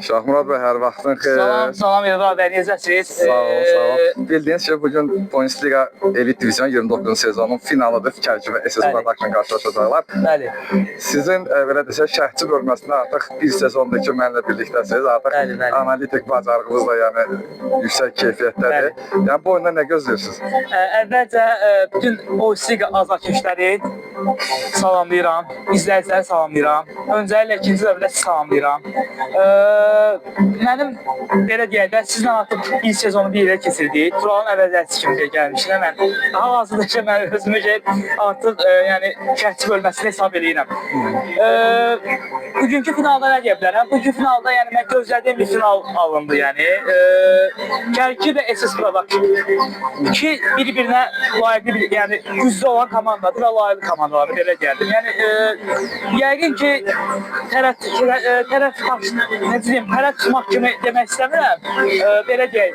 Şahmurad bəy, hər vaxtın xeyir. Salam Elvar bəy, necəsiniz? Sağ ol. Bildiyiniz ki, bugün Bundesliga Elit Divizyon 29-cu sezonun finalıdır. Fikərçi və SS Production qarşılaşacaqlar. Bəli. Sizin belə desək, şərhçi bölməsində artıq bir sezondur ki, mənlə birlikdəsiniz. Artıq analitik bacarığınız da yəni yüksək keyfiyyətdədir. Yəni bu oyunda nə gözləyirsiniz? Əvvəlcə bütün Bundesliga azarkeşləri salamlayıram, izləyiciləri salamlayıram. Öncəliklə ikinci növbədə salamlayıram. Mənim belə deyək də, sizlə artıq bir sezonu bir ilə keçirdik. Turalın əvəzəlçisi kimi gəlmişəm. Mən hal-hazırda ki, mən özümü artıq yəni şərhçi bölməsində hesab edirəm. Bugünkü finalda nə deyə bilərəm? Bugünkü finalda yəni mən gözlədiyim bir final alındı yəni. Kərki və SS Production. İki bir-birinə layiqli, yəni güclü olan komandadır və layiqli komandaları belə gəldim. Yəni yəqin ki tərəf tutmaq kimi demək istəmirəm. Belə deyək,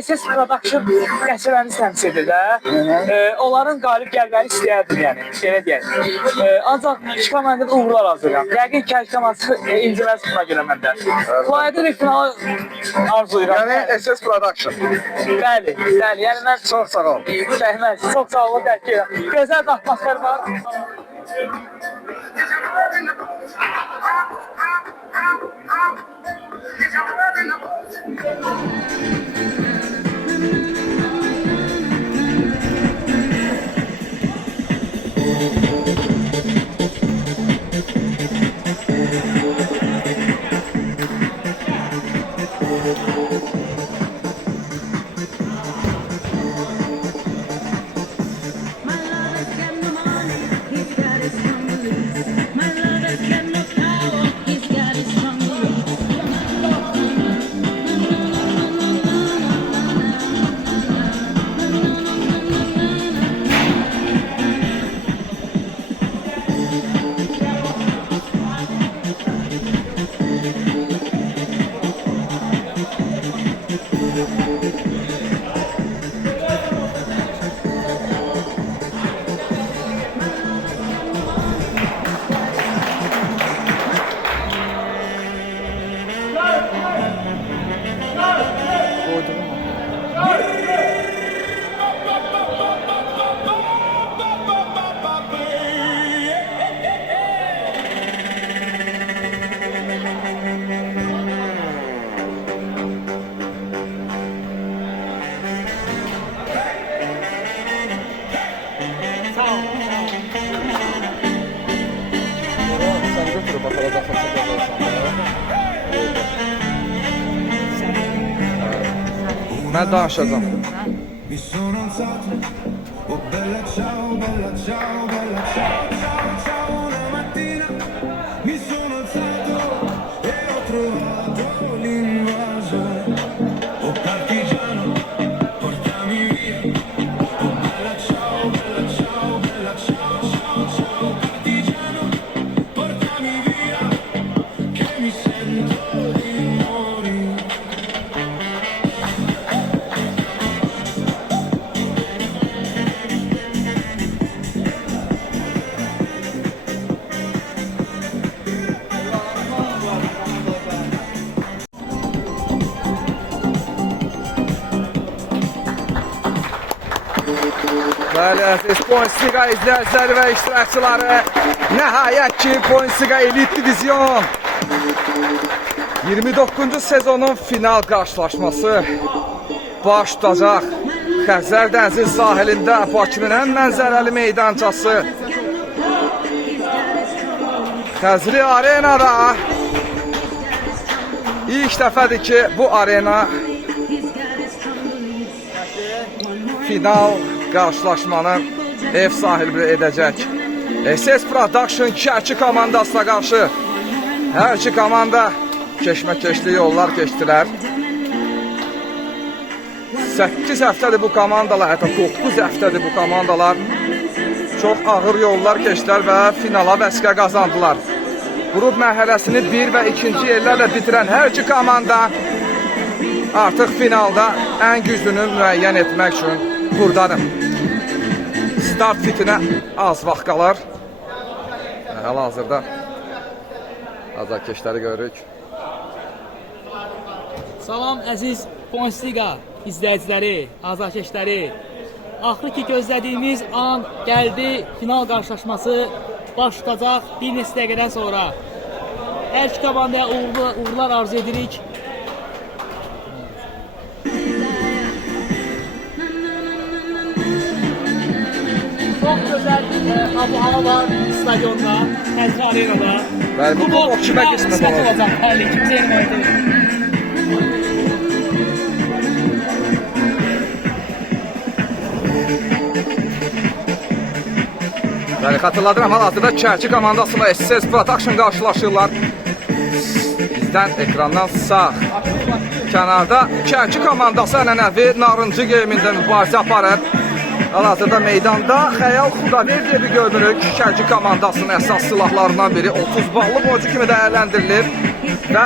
SS Production qəsəbəni təmsil edir də. Onların qalib gəlməni istəyərdim yəni, belə deyək. Ancaq iki komandada uğurlar hazırlayam. Yəqin ki, komandası inciməz buna görə məndə. Layiqli bir finalı arzulayıram. Yəni SS Production. Bəli, yəni mən çox sağ ol. Rəhmət, çox sağ olun, dərk edirəm. Gözəl atmosfer var. Mən danışacağım. Bəli, əziz Bundesliga izləyiciləri və iştirakçıları, nəhayət ki, Bundesliga Elit Divizyon 29-cu sezonun final qarşılaşması baş tutacaq. Xəzər dənizi sahilində Bakının ən mənzərəli meydançası Xəzri Arenada ilk dəfədir ki, bu arena final qarşılaşmanı ev sahibi edəcək. SS Production Kərki komandasına qarşı hər iki komanda keşməkeşli yollar keçdilər. 8 həftədir bu komandalar, hətta 9 həftədir bu komandalar çox ağır yollar keçdilər və finala vəsqə qazandılar. Qrup mərhələsini 1 və 2-ci yerlərlə bitirən hər iki komanda artıq finalda ən güclünü müəyyən etmək üçün buradadır. Start fitinə az vaxt qalır. Hal-hazırda azarkeşləri görürük. Salam əziz Bundesliga izləyiciləri, azarkeşləri. Axır ki gözlədiyimiz an gəldi. Final qarşılaşması başlayacaq bir neçə dəqiqədən sonra. Hər iki komandaya uğurlar arzu edirik. Çok güzel hava var stadionda, Təzri Arenada. Bəli, bu top kimə qismət olacaq? Bəli, kimsə yenilməyəcək. Bəli, xatırladıram, hal-hazırda Çərçi komandasıyla SS Production qarşılaşırlar. Bizdən ekrandan sağ kənarda Çərçi komandası ənənəvi narıncı geyimində mübarizə aparır. Hal-hazırda meydanda Xəyal Xudaverdiyevi görürük. Çərçi komandasının əsas silahlarından biri 30 ballıq oyuncu kimi dəyərləndirilir. Və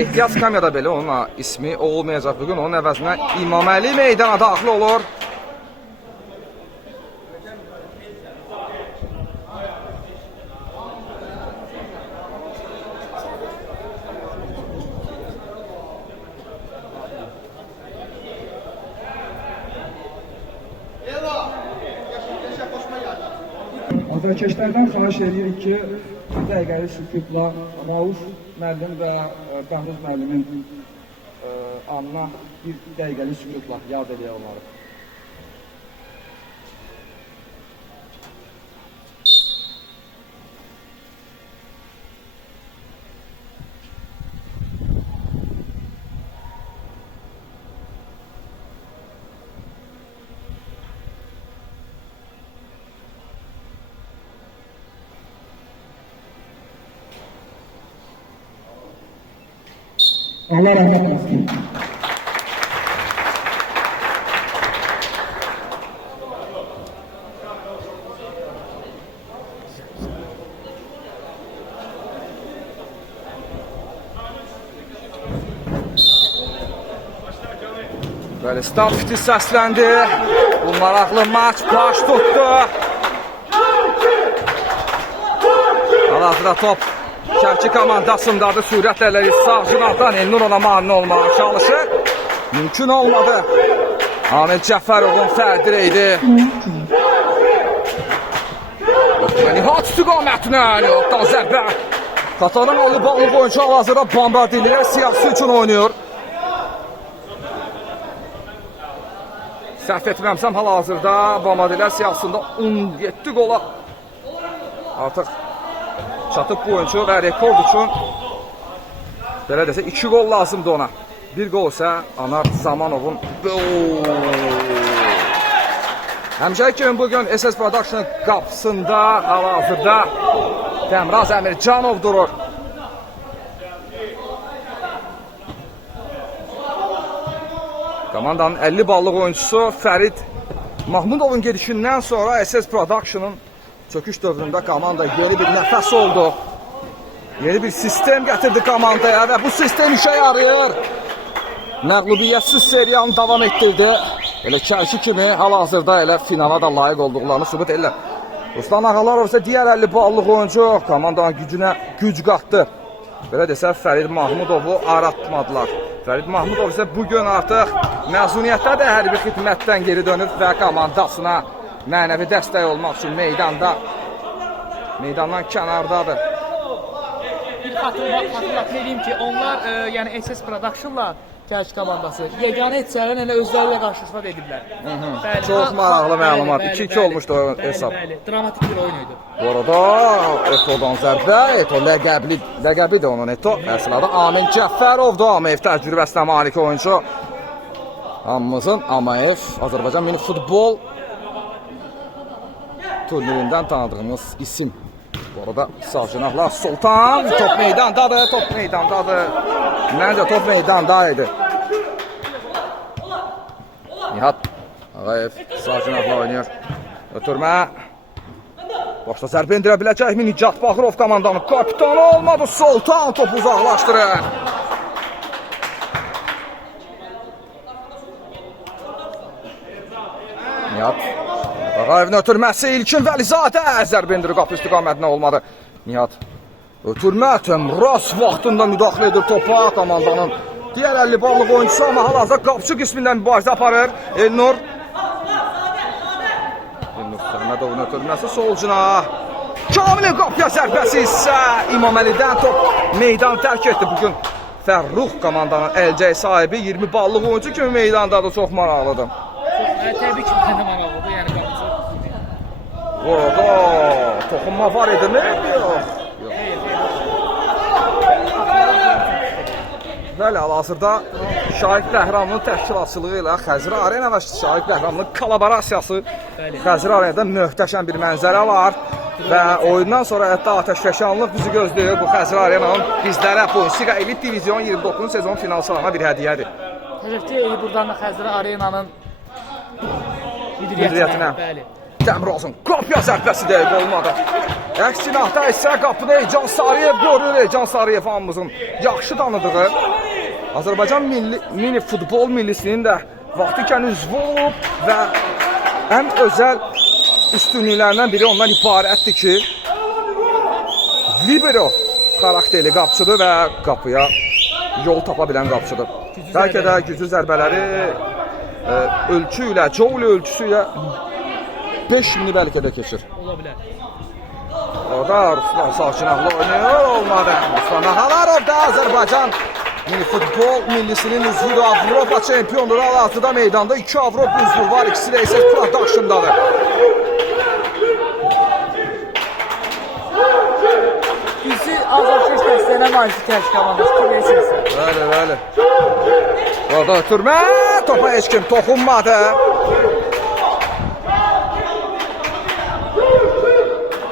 ehtiyac kamerada belə onun ismi olmayacaq bugün. Onun əvəzinə İmaməli meydana daxil olur. Azərkeşlərdən xahiş edirik ki, bir dəqiqəlik sükutla Rauf müəllim və Bəhruz müəllimin anına bir dəqiqəlik sükutla yad edə onları. Allah rahmet eylesin. Böyle start fiti səsləndi. Bu maraqlı maç baş tutdu. Hal-hazırda top Çərçi komandasındadır. Sürətlə elərik. Sağ cinahdan Elnur ona mani olmağa çalışır. Mümkün olmadı. Ahmet Cəfərovun fərdi idi. Nihat istiqamətinə Nihatdan zərbə. Qatarın alı bağlı boyunca hal-hazırda Bombardiliyə siyasi üçün oynuyor. Səhv etməmsəm hal-hazırda Bombardiliyə siyasında 17 qola artıq çatıb bu oyuncu və rekord üçün belə desə 2 gol lazımdır ona. Bir gol isə Anar Zamanovun həmşərik kimi bugün SS Production qapısında hal-hazırda Təmraz Əmircanov durur. Komandanın 50 ballıq oyuncusu Fərid Mahmudovun gedişindən sonra SS Production'ın çöküş dövründə komanda yeni bir nəfəs oldu. Yeni bir sistem gətirdi komandaya və bu sistem işə yarayır. Məğlubiyyətsiz seriyanı davam etdirdi. Elə Çərçi kimi hal-hazırda elə finala da layiq olduqlarını sübut edirlər. Ruslan Ağalarov isə digər 50 ballıq oyuncu komandanın gücünə güc qatdı. Belə desə Fərid Mahmudovu aratmadılar. Fərid Mahmudov isə bugün artıq məzuniyyətdə də hərbi xidmətdən geri dönüb və komandasına mənəvi dəstək olmaq üçün meydandan kənardadır. Bir xatırlatma edeyim ki, onlar yəni SS Production'la Çərçi komandası yeganə etsələr elə özləri ilə qarşılaşma ediblər. Çox maraqlı məlumat. 2-2 olmuşdu o hesab. Bəli, dramatik bir oyun idi. Bu arada Eto'dan zərbə, Eto ləqəbidir onun Eto. Əsl adı Amin Cəfərovdur. Amayev təcrübəsinə malik oyuncu. Hamımızın Amayev Azərbaycan mini futbol turnirindən tanıdığımız isim. Bu arada sağ cinahlar Sultan. Top meydandadır, top meydandadır. Məncə top meydandaydı. Nihat Ağayev sağ cinahla oynuyor. Ötürmə. Başda zərbə indirə biləcəkmi? Nicat Baxırov komandanın kapitanı olmadı. Sultan topu uzaqlaşdırır. Nihat Ağayevin ötürməsi İlkin Vəlizadə. Zərbə indirir qapı istiqamətinə olmadı. Nihat ötürmə Təmraz vaxtında müdaxilə edir topa. Komandanın Digər 50 ballıq oyuncusu amma hal-hazırda qapıçı qismindən mübarizə aparır. Elnur Səmədovun ötürməsi solcuna. Kamilin qapıya zərbəsi isə İmaməlidən top meydan tərk etdi. Bugün Fərrux komandanın əlcək sahibi 20 ballıq oyuncu kimi meydandadır. Çox maraqlıdır. Təbii ki, məndə maraqlıdır. Yəni qapıcı. Orada toxunma var idimi? Yox. Bəli, hal-hazırda Şahid Bəhramlının təşkilatçılığı ilə Xəzri Arena və Şahid Bəhramlının kolaborasiyası Xəzri Arenada möhtəşəm bir mənzərə var və oyundan sonra hətta atəşfəşanlıq bizi gözləyir. Bu Xəzri Arenanın bizlərə Bundesliga Elit Divizyon 29 sezon final salana bir hədiyyədir. Təşəkkür buradan da Xəzri Arenanın müdiriyyətinə. Bəli. Dəmirozun qapıya zərbəsi deyib olmadı. Əks cinahda isə qapıda Can Sarıyev görür. Can Sarıyev hamımızın yaxşı tanıdığı Azərbaycan mini futbol millisinin də vaxtı ikən üzvü olub və ən özəl üstünlüklərindən biri ondan ibarətdir ki, libero xarakterli qapıçıdır və qapıya yol tapa bilən qapıçıdır. Bəlkə də güclü zərbələri ölçü ilə, Joule ölçüsü ilə 5000-i bəlkə də keçir. Ola bilər. Orada Ruslan Sakinahlı oynuyor, olmadı. Ruslan Ahalarov da Azərbaycan futbol millisinin üzvüdür. Avropa çempionluğu hal-hazırda meydanda 2 Avropa üzvü var. İkisi də isə productiondadır. Bizi azaltış dəstəyinə maisi tərk komandası bilirsiniz. Bəli. Orada ötürmə, topa heç kim toxunmadı.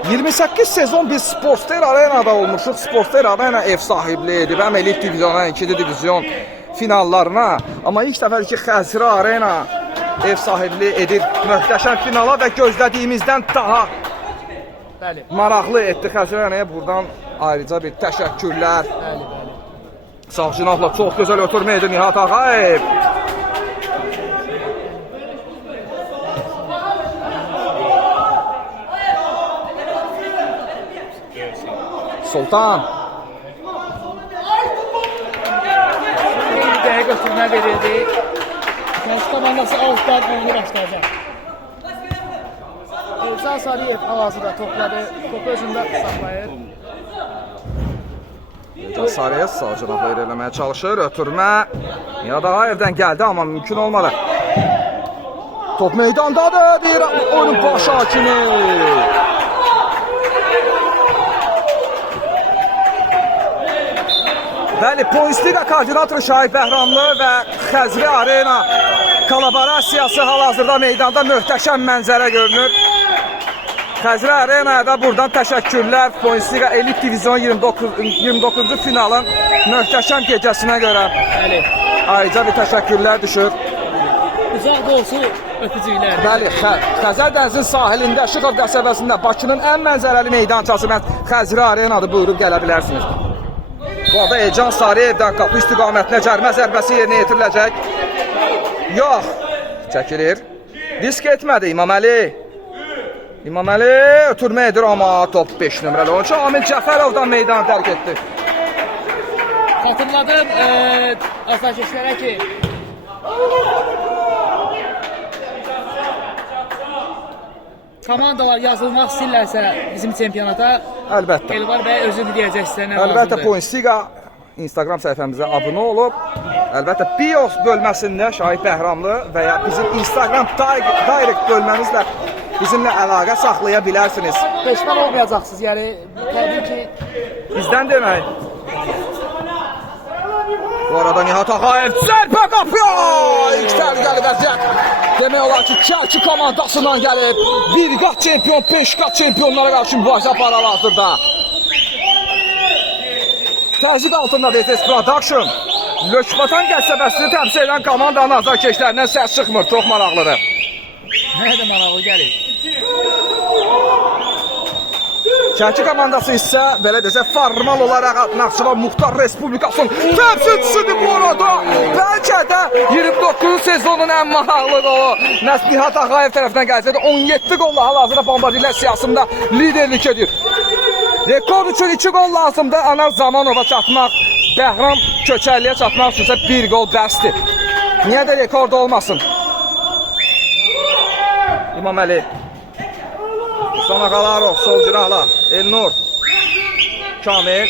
...28 sezon biz Sportster Arena'da olmuşuq. Sportster Arena ev sahibliyi edib. Həm Elit Divizyona, 2. divizyon finallarına. Amma ilk dəfə ki Xəzri Arena ev sahibliyi edir möhtəşəm finala və gözlədiyimizdən daha maraqlı etdi Xəzri Arena'ya. Buradan ayrıca bir təşəkkürlər. Savcınavla çox gözəl ötürmə edir Nihat Ağayev. Sultan. Bir dəqiqə götürmə verildi. Şahid komandası altdan oyunu başlayacaq. Can Sarıyev hal-hazırda topladı. Topu özündə saxlayır. Can Sarıyev Savcınavla irəliləməyə çalışır. Ötürmə Nihat Ağayevdən gəldi amma mümkün olmadı. Top meydandadır. Bir oyunun baş hakimi. Bəli, Bundesliga koordinatoru Şahid Bəhramlı və Xəzri Arena kolaborasiyası hal-hazırda meydanda möhtəşəm mənzərə görünür. Xəzri Arena'ya da buradan təşəkkürlər Bundesliga Elit Divizyon 29-cu finalın möhtəşəm gecəsinə görə. Ayrıca bir təşəkkürlər düşür. Uzaq doğusu öpücüklər. Bəli, Xəzər dənizin sahilində Şıxov qəsəbəsində Bakının ən mənzərəli meydançası Xəzri Arena'dır, buyurub gələ bilərsiniz. Bu arada Can Sarıyevdən qapı istiqamətinə cərmə zərbəsi yerinə yetiriləcək. Yox, çəkilir. Risk etmədi İmaməli. İmaməli ötürmə edir amma top 5 nömrəli oyuncu Amil Cəfərovdan meydanı tərk etdi. Xatırladım azarkeşlərə ki, komandalar yazılmaq istəyirlərsə bizim çempionata Əlbəttə. Elvar bəy özünü deyəcək sizə nə Əlbəttə lazımdır. Bundesliga Instagram səhifəmizə abunə olub. Əlbəttə BIOS bölməsində Şahid Bəhramlı və ya bizim Instagram direct bölməmizlə bizimlə əlaqə saxlaya bilərsiniz. Peşman olmayacaqsınız, yəni təbii ki Bizdən demək. Bu arada Nihat Ağayev zərbə qapıya! İlk təhlükəli vəziyyət. Demək olar ki, Kəlki komandasından gəlib. Bir qat çempion, 5 qat çempionlara qarşı mübarizə aparır hazırda. Təzyiq altında DSS Production. Lökbatan qəsəbəsini təmsil edən komandanın azarkeşlərindən səs çıxmır. Çox maraqlıdır. nə də maraqlı gəlir. Kəlki komandası isə belə desə formal olaraq Naxçıvan Muxtar Respublikasının təmsilçisidir bu arada. Bəlkə də 29 sezonun ən maraqlı qolu Nihat Ağayev tərəfindən gəlsədə 17 qolla hal-hazırda Bombardilər siyasında liderlik edir. Rekord üçün 2 qol lazımdır. Anar Zamanova çatmaq Bəhram Köçərliyə çatmaq üçünsə bir qol bəsdir. Niyə də rekord olmasın? İmam Əli. Ruslan Ağalarov, sol cinahla. Elnur. Kamil.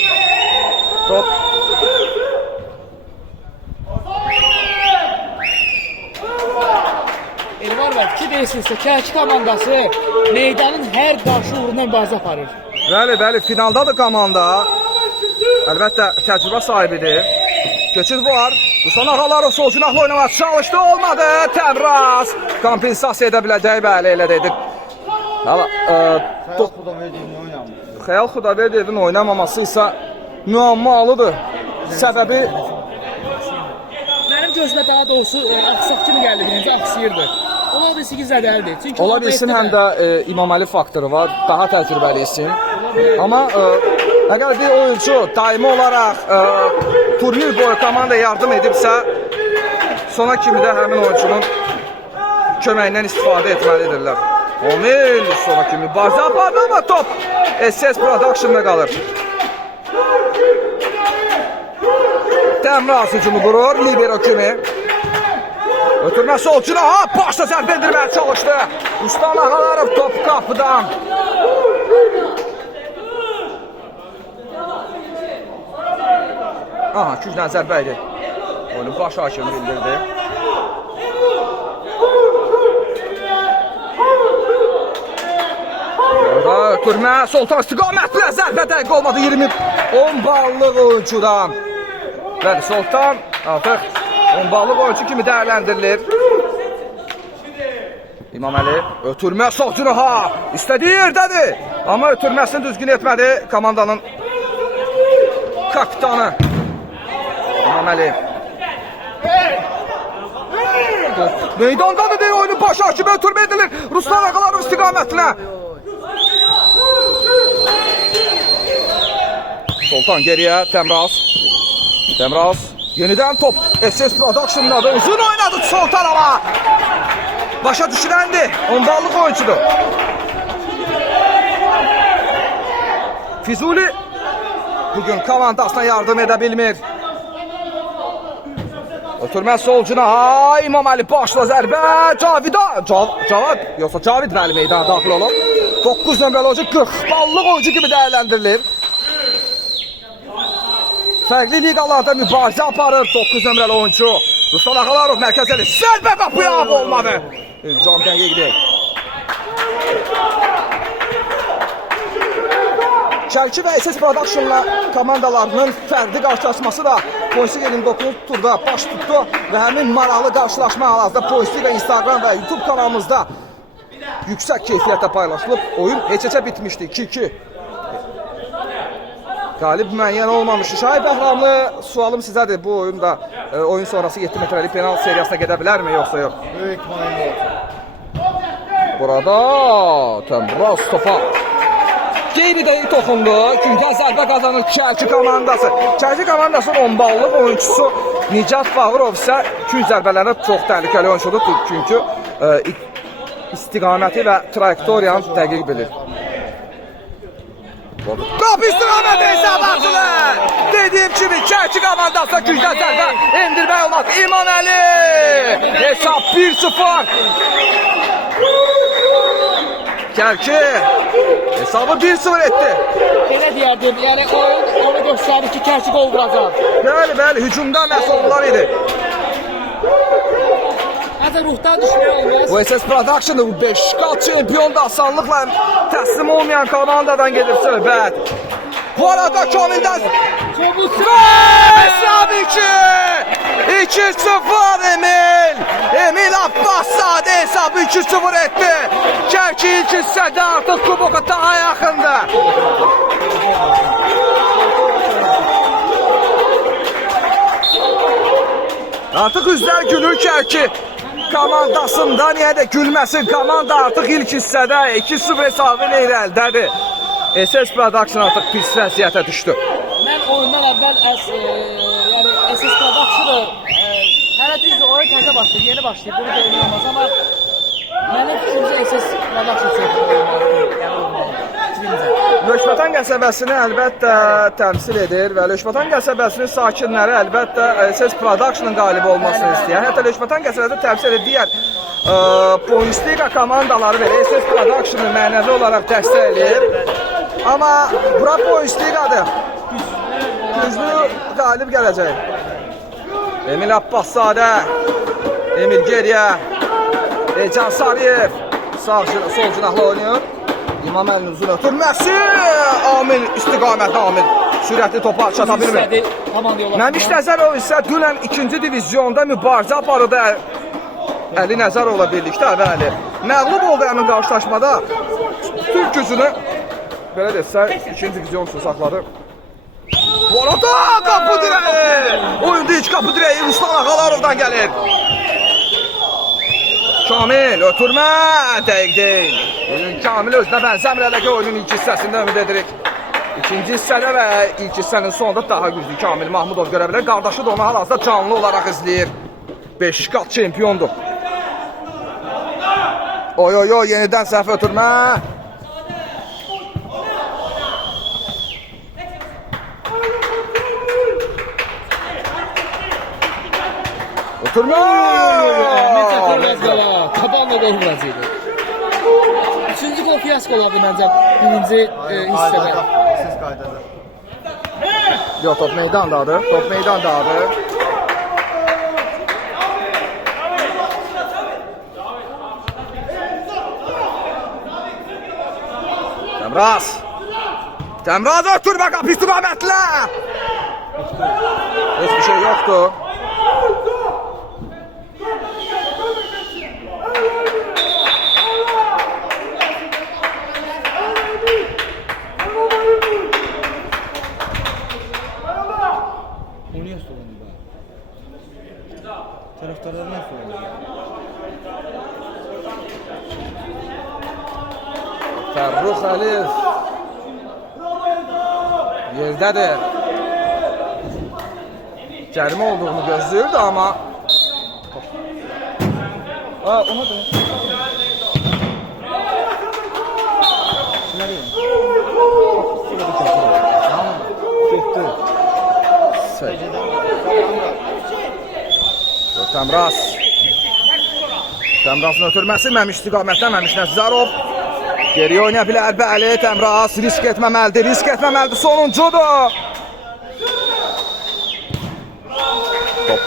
Top. Elvar var ki deyirsinizsə, Kəlki komandası meydanın hər qarşı uğruna mübarizə aparır. Bəli, finaldadır komanda. Əlbəttə, təcrübə sahibidir. Keçid var. Ruslan Ağalarov sol cinahla oynamaq çalışdı, olmadı. Təmraz kompensasiya edə biləcək, bəli, elə dedik. Xəyal Xudaverdiyevin oynamaması isə müəmmalıdır. Səbəbi Mənim gözümə daha doğrusu aksaq kimi gəldi birinci, aksayırdı. Ola bilsin ki, zədəldir. Çünki ola bilsin həm də İmam Əli faktoru var, daha təcrübəli isim. Amma əgər bir oyuncu daimi olaraq turnir boyu komandaya yardım edibsə, sona kimi də həmin oyuncunun köməyindən istifadə etməlidirlər. Omil sona kimi barzı apardı ama top SS Production'da qalır. Təmraz hücumu qurur, libero kimi. Ötürmə sol cinaha, başla zərbə endirməyə çalışdı. Ruslan Ağalarov top qapıdan. Aha, güclə zərbə idi. Oyunun baş hakimi bildirdi. Orada ötürmə, Soltan istiqamətlə zərbə dəqiq olmadı 10 ballıq oyuncudan. Bəli, Soltan artıq 10 ballıq oyuncu kimi dəyərləndirilir. İmam Əli ötürmə sol cinaha istədiyi yerdədir. Amma ötürməsini düzgün etmədi komandanın kapitanı. İmam Əli. Meydandadır deyir, oyunun baş hakimi ötürmə edilir. Ruslan Ağalarov istiqamətlə. Soltan geriyə, Təmraz yenidən top SS Production'dadır, uzun oynadı Soltan ama başa düşürəndi, 10 ballıq oyuncudur. Füzuli bugün komandasına yardım edə bilmir. Ötürmə sol cinaha, İmam Əli başla zərbə, Cavid Vəli meydana daxil olub. 9 nömrəli oyuncu 40 ballıq oyuncu kimi dəyərləndirilir. Fərqli liqalarda mübarizə aparır 9 nömrəli oyuncu. Ruslan Ağalarov mərkəzəli zərbə qapıya olmadı. Can dəqiqdir. Kəlki və SS Production'la komandalarının fərdi qarşılaşması da Pointsiga 29 turda baş tutdu və həmin maraqlı qarşılaşma hal-hazırda Pointsiga Instagram və YouTube kanalımızda yüksək keyfiyyətlə paylaşılıb. Oyun heç-heçə bitmişdi 2-2. Qalib müəyyən olmamış. Şahin Bəhramlı, sualım sizədir. Bu oyunda oyun sonrası 7 metrəlik penaltı seriyasına gedə bilərmi, yoxsa yox? Böyük ihtimalle yok. Burada Təmraz topa qeyri-dəqiq toxundu. Gündən zərbə qazanır Kəlki komandası. Kəlki komandasının 10 ballıq oyuncusu Nicat Bağırov isə gün zərbələrində çox təhlükəli oyuncudur. Çünki istiqaməti və trayektoriyanı dəqiq bilir. Qap istiqaməti hesabatçılar. Dediyim kimi Kəlki komandasına gücdən zərbə endirmək olmaz. İmam Əli hesab 1-0. Kəlki hesabı 1-0 etdi. Belə deyərdim, yəni oyun onu göstərir ki, Kəlki qol vuracaq. Bəli, hücumda məsullar idi. Hətta ruhdan düşmək olmaz. Bu SS Production'da bu 5 qat çempiyon da asanlıqla təslim olmayan komandadan gedir söhbət. Bu arada Kamil'dən hesab 2-0 Emil. Emil Abbaszadə hesabı 2-0 etdi. Kəlki ilk hissədə artıq kuboka daha yaxındır. Artıq üzlər gülür Kəlki komandasında, niyə də gülməsin, komanda artıq ilk hissədə 2-0 hesabı irəlidədir. SS Production artıq pis vəziyyətə düşdü. Mən oyundan əvvəl yəni SS Production-ı hələ düzdür, oyun təzə başlayır, yeni başlayır, bunu da oynayamaz, amma mənim fikrimcə SS Production olmalı. Lökbatan qəsəbəsini əlbəttə təmsil edir və Lökbatan qəsəbəsinin sakinləri əlbəttə SS Production-ın qalibi olmasını istəyir. Hətta Lökbatan qəsəbəsini təmsil edən digər Bundesliga komandaları belə SS Production-ı mənəvi olaraq dəstək edir. Amma bura Bundesliga-dır. Güclü qalib gələcək. Emil Abbaszadə, Emil Geriyə, Can Sarıyev sol cinahla oynayır. İmam əlini uzun ötürməsi, Amil istiqamətli Amil sürətli topa çata bilmir. Məmiş Nəzərov isə dünən 2-ci diviziyonda mübarizə aparırdı Əli Nəzərovla birlikdə bəli. Məğlub oldu həmin qarşılaşmada. Türk gücünü belə desək 2-ci divizyon üçün saxladı. Bu arada qapı direği! Oyunda hiç qapı direği Ruslan Ağalarov'dan gəlir. Kamil ötürmə dəqiq deyil. Kamil özünə bənzəmir hələ ki oyunun ilk hissəsində ümid edirik. İkinci hissədə və ilk hissənin sonunda daha güclü Kamil Mahmudov görə bilər. Qardaşı da onu hal-hazırda canlı olaraq izləyir. 5 qat çempiondur. Oy oy oy, yenidən səhv ötürmə. Ötürmə. Tabanla gol vuracaqdı. Üçüncü gol fiyasko oldu məncə birinci hissədə. Siz qaydada. Yox, top meydandadır. Top meydandadır. Təmraz. Təmraz ötürmə qapı istiqamətlə. Heç bir şey yoxdur. Fərrux Əliyev yerdədir. Cərimə olduğunu gözləyirdi amma ona da Təmraz. Təmrazın ötürməsi Məmiş istiqamətdən Məmiş Nəzərov. Geriyə oynaya bilər bəli, Təmraz risk etməməlidir, sonuncudur. Top.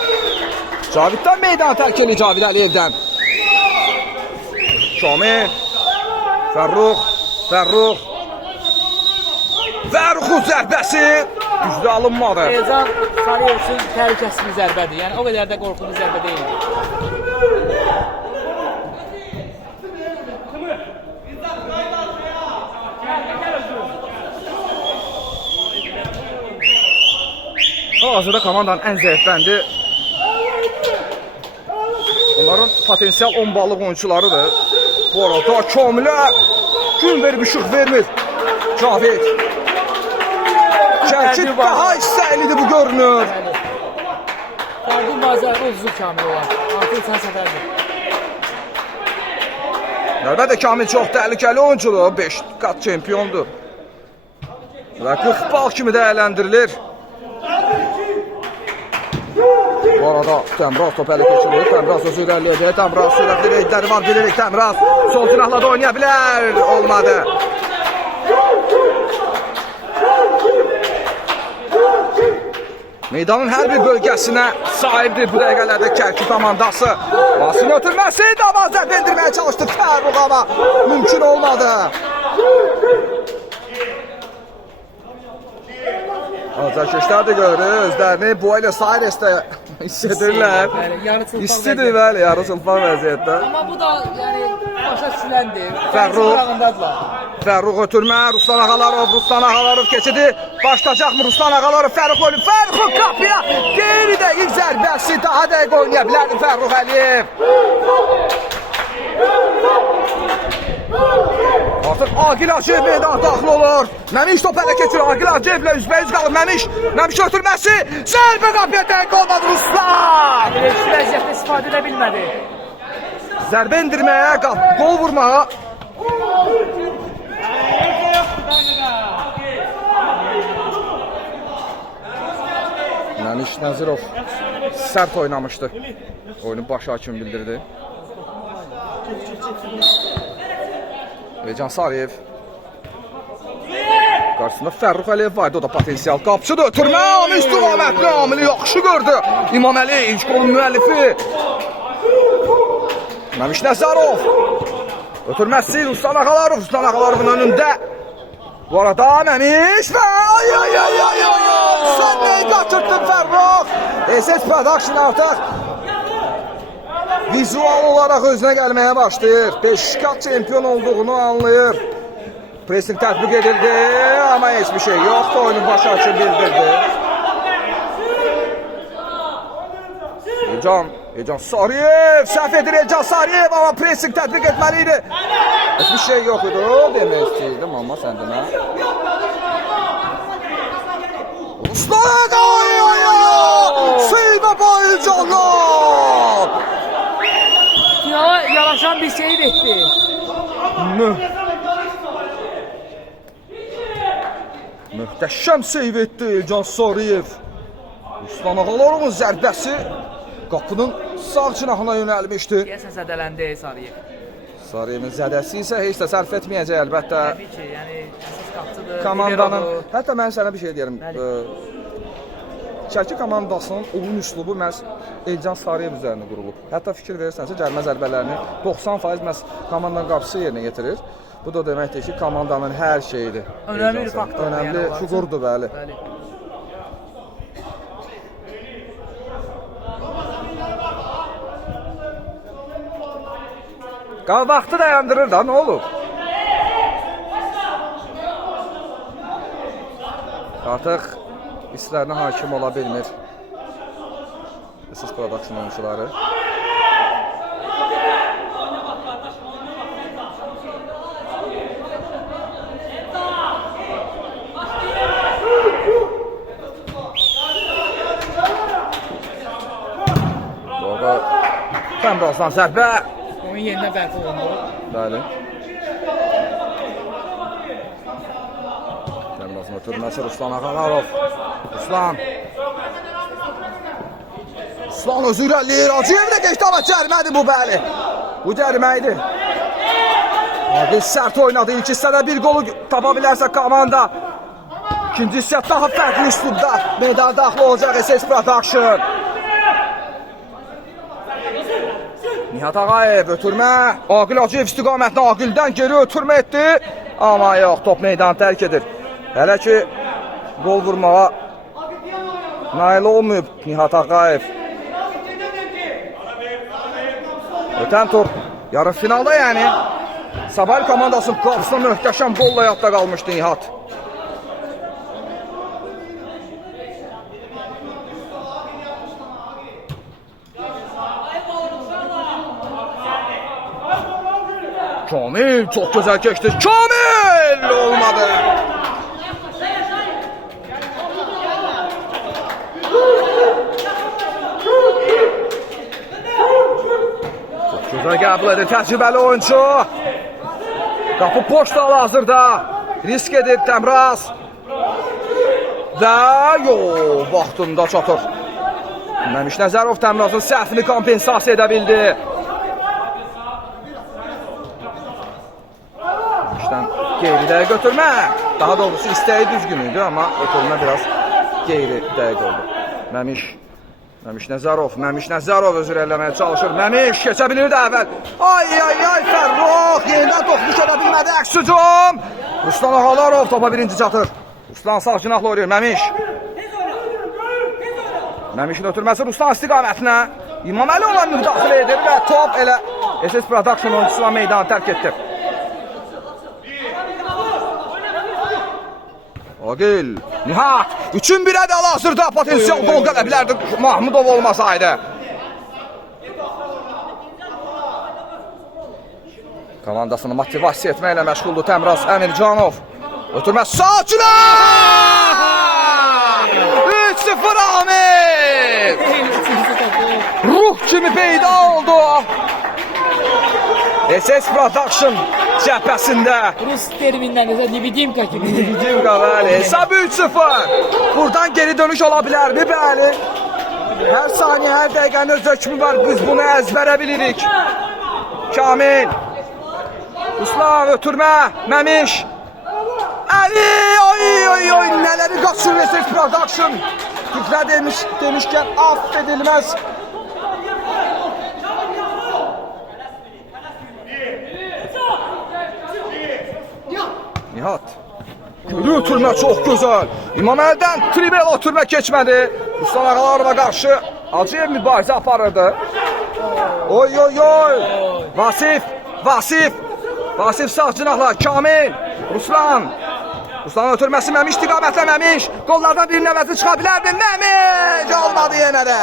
Caviddən meydan tərk edir Cavid Əliyevdən. Kamil. Fərruxun zərbəsi güclü alınmadı. Can Sarıyev üçün təhlükəsiz bir zərbədir. Yəni o qədər də qorxulu zərbə deyildi. Hal-hazırda komandanın ən zəif bəndi onların potensial 10 ballıq oyuncularıdır. Bu arada Kamilə gün verib işıq vermir. Cavid. Şəkil daha istəklidir bu görünür. Fərqin bazarı uzun Kamil olar. Artıq sən səfərdir. Əlbəttə Kamil çox təhlükəli oyuncudur. 5 qat çempiondur. Və 40 bal kimi dəyərləndirilir. Bu arada Təmraz top ələ keçirir. Təmraz özü irəliləyəcək. Təmraz sürətli reydləri var, bilirik Təmraz. Sol cinahla da oynaya bilər. Olmadı. Meydanın hər bir bölgəsinə sahibdir bu dəqiqələrdə Kərki komandası. Basını ötürməsi amma zərbə endirməyə çalışdı Fərruq amma mümkün olmadı. Azərkeşlər də görür, özlərini Buenos Aires'də hiss edirlər. İstidir bəli, yarı çılpaq vəziyyətdə. Amma bu da yəni başa düşüləndir. Fərruq ötürmə, Ruslan Ağalarov keçidi. Başlayacaqmı Ruslan Ağalarov, Fərruq oyunu, Fərruq qapıya geri dəqiq zərbəsi daha dəqiq oynaya bilərdi Fərruq Əliyev. Artıq Agil Hacıyev meydana daxil olur. Məmiş top ələ keçir, Agil Hacıyevlə üzbəüz qalır. Məmiş ötürməsi, zərbə qapıya dəqiq olmadı Ruslan. Vəziyyətdə istifadə edə bilmədi. Zərbə endirməyə, qol vurmağa. Məmiş Nəzirov sərt oynamışdı. Oyunu baş hakim bildirdi. Can Sarıyev. Qarşısında Fərrux Əliyev vardı, o da potensial qapçıdır. Ötürmə, istiqamətli amili yaxşı gördü. İmam Əli, ilk golun müəllifi. Məmiş Nəzərov. Ötürməsi Ruslan Ağalarov, Ruslan Ağalarovun önündə. Bu arada Məmiş və sən neyi qaçırtdın Fərrux? SS Production artıq vizual olaraq özünə gəlməyə başlayır. 5 qat çempion olduğunu anlayır. Pressing tətbiq edildi, amma heç bir şey yoxdur. Oyunun başı açı bildirdi. Elcan Sarıyev, səhv edir Elcan Sarıyev, amma pressing tətbiq etməliydi. Heç bir şey yox idi, demək istəyirdim, amma sən demə. Ruslan Seyvə Bayılcanlar! Finala yaraşan bir seyir etdi. Möhtəşəm seyv etdi Elcan Sarıyev. Ruslan Ağalarovun zərbəsi qapının sağ cinahına yönəlmişdi. Deyəsən zədələndi Sarıyev. Sarıyevin zədəsi isə heç də sərf etməyəcək əlbəttə. Təbii ki, yəni əsas qapçıdır. Komandanın, hətta mən sənə bir şey deyərəm. Şəki komandasının oyun üslubu məhz Elcan Sarıyev üzərində qurulub. Hətta fikir verirsənsə cərimə zərbələrini 90% məhz komandanın qapısı yerinə yetirir. Bu da deməkdir ki, komandanın hər şeyidir. Önəmli bir faktordur. Önəmli fiqurdur, bəli. Vaxtı dayandırır da, nə olur? Artıq hisslərinə hakim ola bilmir SS Production oyuncuları. Orada Təmrazdan zərbə. Oyun yerinə bərpa olundu. Bəli. Təmrazın ötürməsi Ruslan Ağalarov. Ruslan özü irəliyir. Hacıyev də geçdi, amma cərimədir bu, bəli. Bu cərimə idi. Aqil sərt oynadı. İlk hissədə bir qolu tapa bilərsə komanda. İkinci hissə daha fərqli üslubda meydana daxil olacaq SS Production. Nihat Ağayev ötürmə. Aqil Hacıyev istiqamətini Aqildən geri ötürmə etdi. Amma yox, top meydanı tərk edir. Hələ ki, gol vurmağa nail olmayıb Nihat Ağayev. Ötən tur yarı finalda, yəni Sabahil komandasının qapısına möhtəşəm qolla yadda qalmışdı Nihat. Kamil çok güzel geçti. Kamil olmadı. Çok güzel qəbul edir təcrübəli oyuncu. Qapı boşda hal-hazırda. Risk edir Təmraz. Və vaxtında çatır. Məmiş Nəzərov Təmrazın səhvini kompensasiya edə bildi. Geridə götürmə. Daha doğrusu istəyi düzgün idi, amma götürmə biraz geri dəqiq oldu. Məmiş Nəzərov özür eləməyə çalışır. Məmiş keçə bilirdi əvvəl. Ay Fərrux yenidən toxmuş edə bilmədi. Əks hücum. Ruslan Ağalarov topa birinci çatır. Ruslan sağ cinahla oynayır. Məmişin ötürməsi Ruslan istiqamətinə. İmam Əli ona müdaxilə edir və top elə SS Production oyunçusuna meydanı tərk etdi. Aqil, Nihat, 3-1-ə də hal-hazırda potensial gol gələ bilərdi Mahmudov olmasaydı. Komandasını motivasiya etməklə məşğuldur Təmraz Əmircanov. Ötürmə sağ cinah! 3-0 Amir! Ruh kimi peyda oldu. SS Production cəbhəsində. Rus terminlərində Nevidimka kimi. Nevidimka, bəli. Hesab 3-0. Buradan geri dönüş ola bilərmi? Bəli. Hər saniyə, hər dəqiqənin öz hökmü var. Biz bunu əzbərə bilirik. Kamil. Ruslan, ötürmə. Məmiş. Əli, oy, nələri qaçırır SS Production. Türklər demişkən aff edilməz. Nihat. Gülü ötürmə çox gözəl. İmam Əldən tribel ötürmə keçmədi. Ruslan Ağalarova qarşı acı mübarizə aparırdı. Oy. Vasif sağ cinahla. Kamil. Ruslan ötürməsi Məmiş istiqamətlə Məmiş. Qollardan birinin əvəzi çıxa bilərdi. Məmiş olmadı yenə də.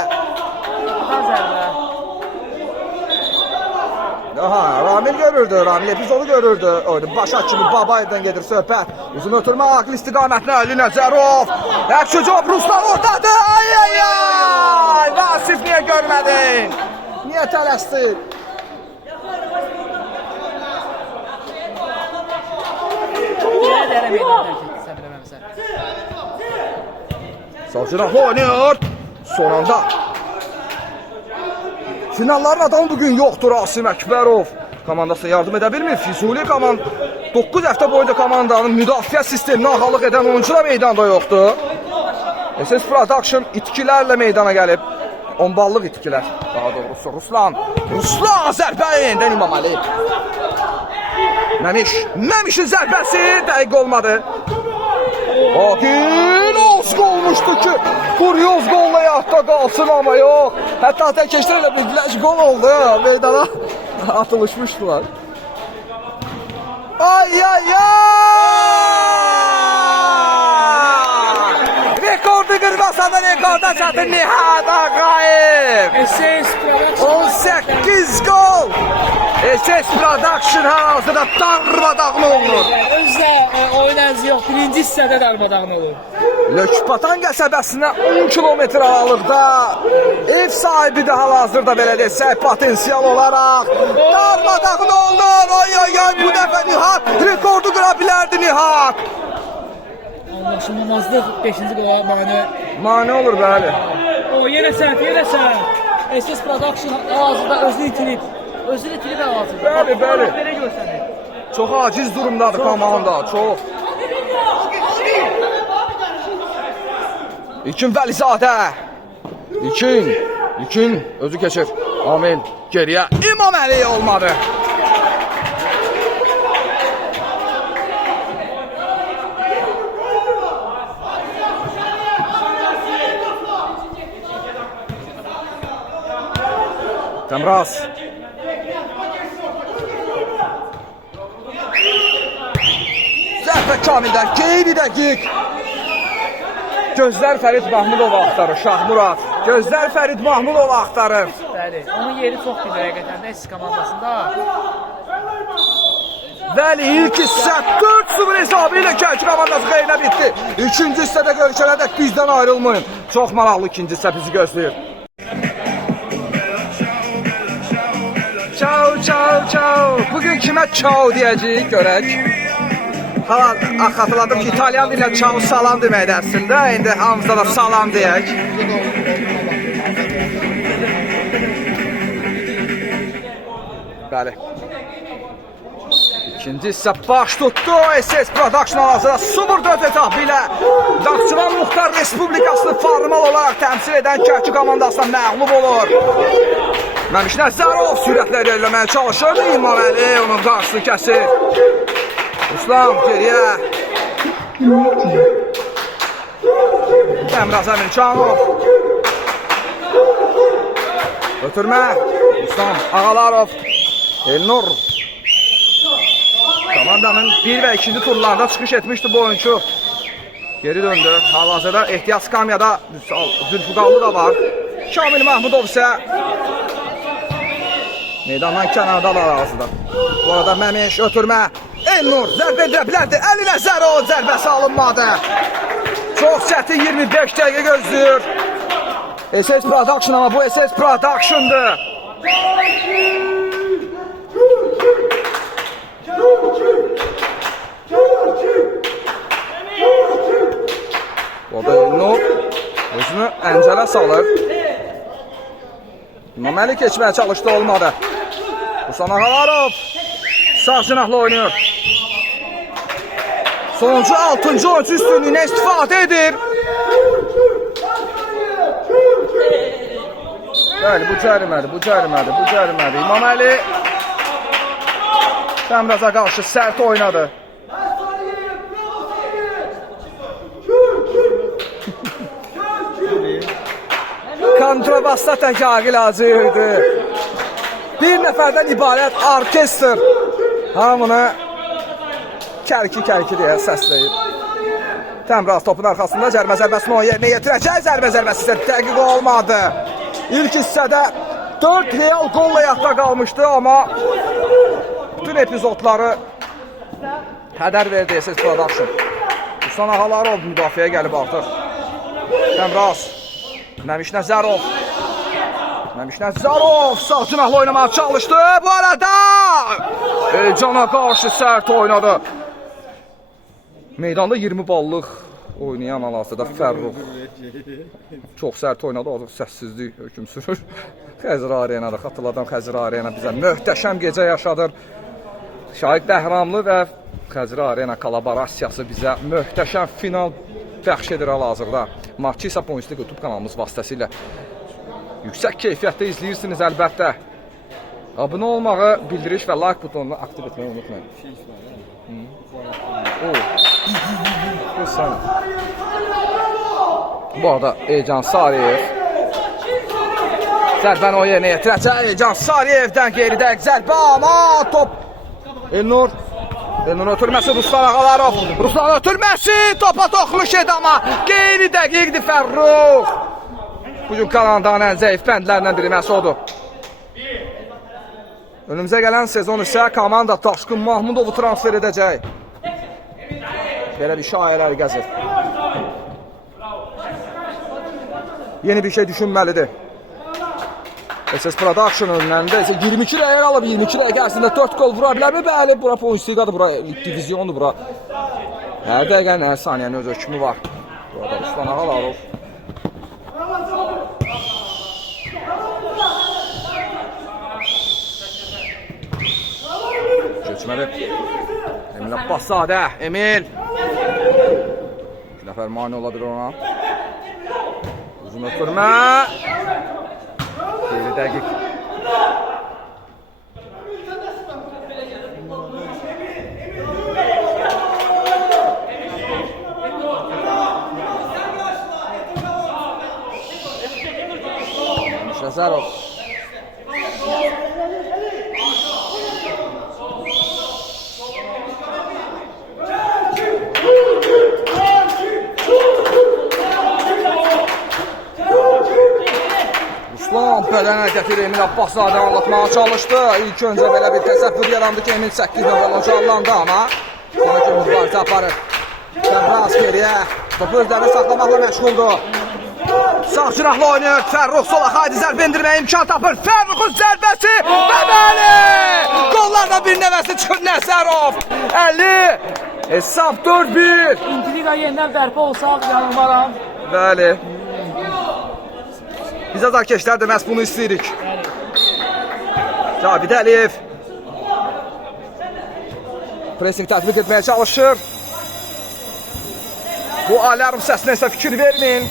Aha, Ramil görürdü, Ramil epizodu görürdü. Başa kimi Babayevdən gedir söhbət. Uzun ötürmə, aql istiqamətlə Ali Nəzərov. Əksücov, Ruslan ortadı. Ay. Vasif niyə görmədin? Niyə tələsdin? Savcılarla oynayır. Son anda. Finalların adamı bugün yoxdur Asim Əkbərov. Komandasına yardım edə bilmir. Füzuli 9 həftə boyunca komandanın müdafiə sisteminə axalıq edən oyuncular meydanda yoxdur. SS Production itkilərlə meydana gəlib. 10 ballıq itkilər. Daha doğrusu Ruslan zərbə yenidən İmam Ali. Məmişin zərbəsi dəqiq olmadı. Bakın az olmuşdu ki kuryoz golla yahda qalsın ama yox. Hətta keçlərlə bildilər ki gol oldu. Meydana atılışmışdılar. Ay. Rekordu qırmasa da rekorda çatır Nihat Ağayev. SS Production 18 gol. SS Production hal-hazırda darmadağın olur. Özdə oyun əzi yox, birinci hissədə darmadağın olur. Lökbatan qəsəbəsinə 10 kilometr aralıqda ev sahibi də hal-hazırda belə desək potensial olaraq darmadağın olur. Ay, bu dəfə Nihat rekordu qıra bilərdi Nihat. Anlaşılmamazlıq 5-ci qoya mane olur bəli. Yenə sən. SS Production hal-hazırda özünü itirib hal-hazırda. Bəli. Belə görsənir. Çox aciz durumdadır komanda, çox. İlkin Vəlizadə. İlkin özü keçir. Amil geriyə. İmam Əli olmadı. Təmraz. Zərbə Kamildən qeyri dəqiq. Gözlər Fərid Mahmudova axtarır, Şahmurad. Gözlər Fərid Mahmudova axtarır. Bəli, onun yeri çox güzel həqiqətən də SS komandasında. Bəli, ilk hissə 4-0 hesabı ilə Kəlki komandası qeyrə bitdi. İkinci hissədə görüşənədək bizdən ayrılmayın. Çox maraqlı ikinci hissə bizi gözləyir. Ciao. Bugün kimə ciao deyəcəyik görək. Xatırladım ki, İtalyan dilə ciao salam deməkdir əslində. İndi hamımızda da salam deyək. Bəli. İkinci hissə baş tutdu. SS Production hal-hazırda 0-4 etapı ilə Naxçıvan Muxtar Respublikasını formal olaraq təmsil edən Kəlki komandasına məğlub olur. Məmiş Nəzərov sürətlə irəliləməyə çalışır. İmam Əli onun qarşısını kəsir. Ruslan geriyə. Təmraz Əmircanov. Ötürmə. Ruslan Ağalarov. Elnur. Komandanın 1 və 2-ci turlarda çıxış etmişdi bu oyuncu. Geri döndü. Hal-hazırda ehtiyat skamyada Zülfüqallı da var. Kamil Mahmudov isə meydandan kənarda da hal-hazırda. Bu arada Məmiş ötürmə. Elnur zərbə edə bilərdi. Əli Nəzərov zərbəsi alınmadı. Çox çətin 25 dəqiqə gözləyir. SS Production ama bu SS Production'dı. salır. İmaməli keçməyə çalışdı, olmadı. Ruslan Ağalarov sağ cinahla oynuyor. Sonuncu 6-cı oyuncu üstünlüyünə istifadə edir. Bəli, bu cərimədir. İmaməli Təmraza qarşı sərt oynadı. Kontrabasda təkagil acıyırdı. Bir nəfərdən ibarət orkestr hamını kərki deyə səsləyir. Təmraz topun arxasında cərimə zərbəsini o yerinə yetirəcək. Zərbə zərbəsi isə dəqiq olmadı. İlk hissədə 4 real qolla yadda qalmışdı, amma bütün epizodları hədər verdi SS Production. Ruslan Ağalarov müdafiəyə gəlib artıq. Təmraz. Məmiş Nəzərov sağ cinahla oynamağa çalışdı. Bu arada Cana qarşı sərt oynadı. Meydanda 20 ballıq oynayan hal-hazırda Fərrux çox sərt oynadı, artıq səssizlik hökm sürür. Xəzər Arenada, xatırladan Xəzər Arena bizə möhtəşəm gecə yaşadır. Şahiq Bəhramlı və Xəzər Arena kollaborasiyası bizə möhtəşəm final bəxş edir hal-hazırda. Maçı isə Pointsliq YouTube kanalımız vasitəsilə yüksək keyfiyyətdə izləyirsiniz əlbəttə. Abunə olmağı, bildiriş və like butonunu aktiv etməyi unutmayın. Bu arada Ecan Sariyev zərbəni o yerinə yetirəcək. Ecan Sariyevdən geridə zərbə, amma top Elnur ötürməsi Ruslan Ağalarov. Ruslan ötürməsi topa toxunuş edi, amma qeyri-dəqiqdir Fərrux. Bugün komandanın ən zəif bəndlərindən biri məhz odur. Önümüzə gələn sezon isə komanda Daşqın Mahmudovu transfer edəcək. Belə bir şairəli gəzir. Yeni bir şey düşünməlidir. SS Production önlərində isə 22 rəyə alıb, 22 rəyə gəlsində 4 gol vura bilərmi? Bəli, bura Pointsliqadır, bura divizyondur, bura. Hər dəqiqənin, hər saniyənin öz hökmü var. Burada Ruslan Ağalarov. Keçməli. Emil Abbaszadə, Emil. 2 nəfər mani ola bilir ona. Uzun ötürmə. Geri dəqiq. Nəzərov. Ruslan bədən hərəkəti ilə Emil Abbaszadə anlatmağa çalışdı. İlk öncə belə bir təsəvvür yarandı ki, Emil 8 nömrələ canlandı, amma sonra ki, mübarizə aparır. Təmraz geriyə, topu özlərini saxlamaqla məşğuldur. Sağ cinahla oynayır, Fərrux sola xaydi zərbə indirməyə imkan tapır. Fərruxun zərbəsi və bəli! Qollardan bir nəvəsi çıxır Nəzərov. 50, hesab 4-1. İntriqa yenidən bərpa olsaq yanılmaram. Bəli. Biz azarkeşlər də məhz bunu istəyirik. Cavid Əliyev pressing tətbiq etməyə çalışır. Bu alarm səsinə isə fikir verməyin.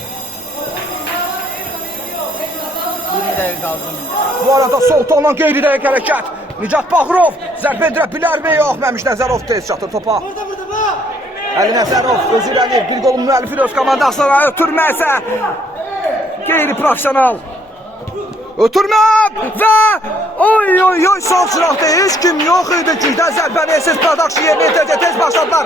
Bu arada sol tondan qeyri-dəqiq hərəkət. Nicat Bağırov zərbə endirə bilərmi? Yox, Məmiş Nəzərov tez çatır topa. Əli Nəzərov özü irəliyir. Bir qolun müəllifi öz komandasına ötürməsə qeyri-profesional. Ötürmə və oy sağ cinahda heç kim yox idi ki, zərbəni SS Production yerinə yetirəcək, tez başladılar.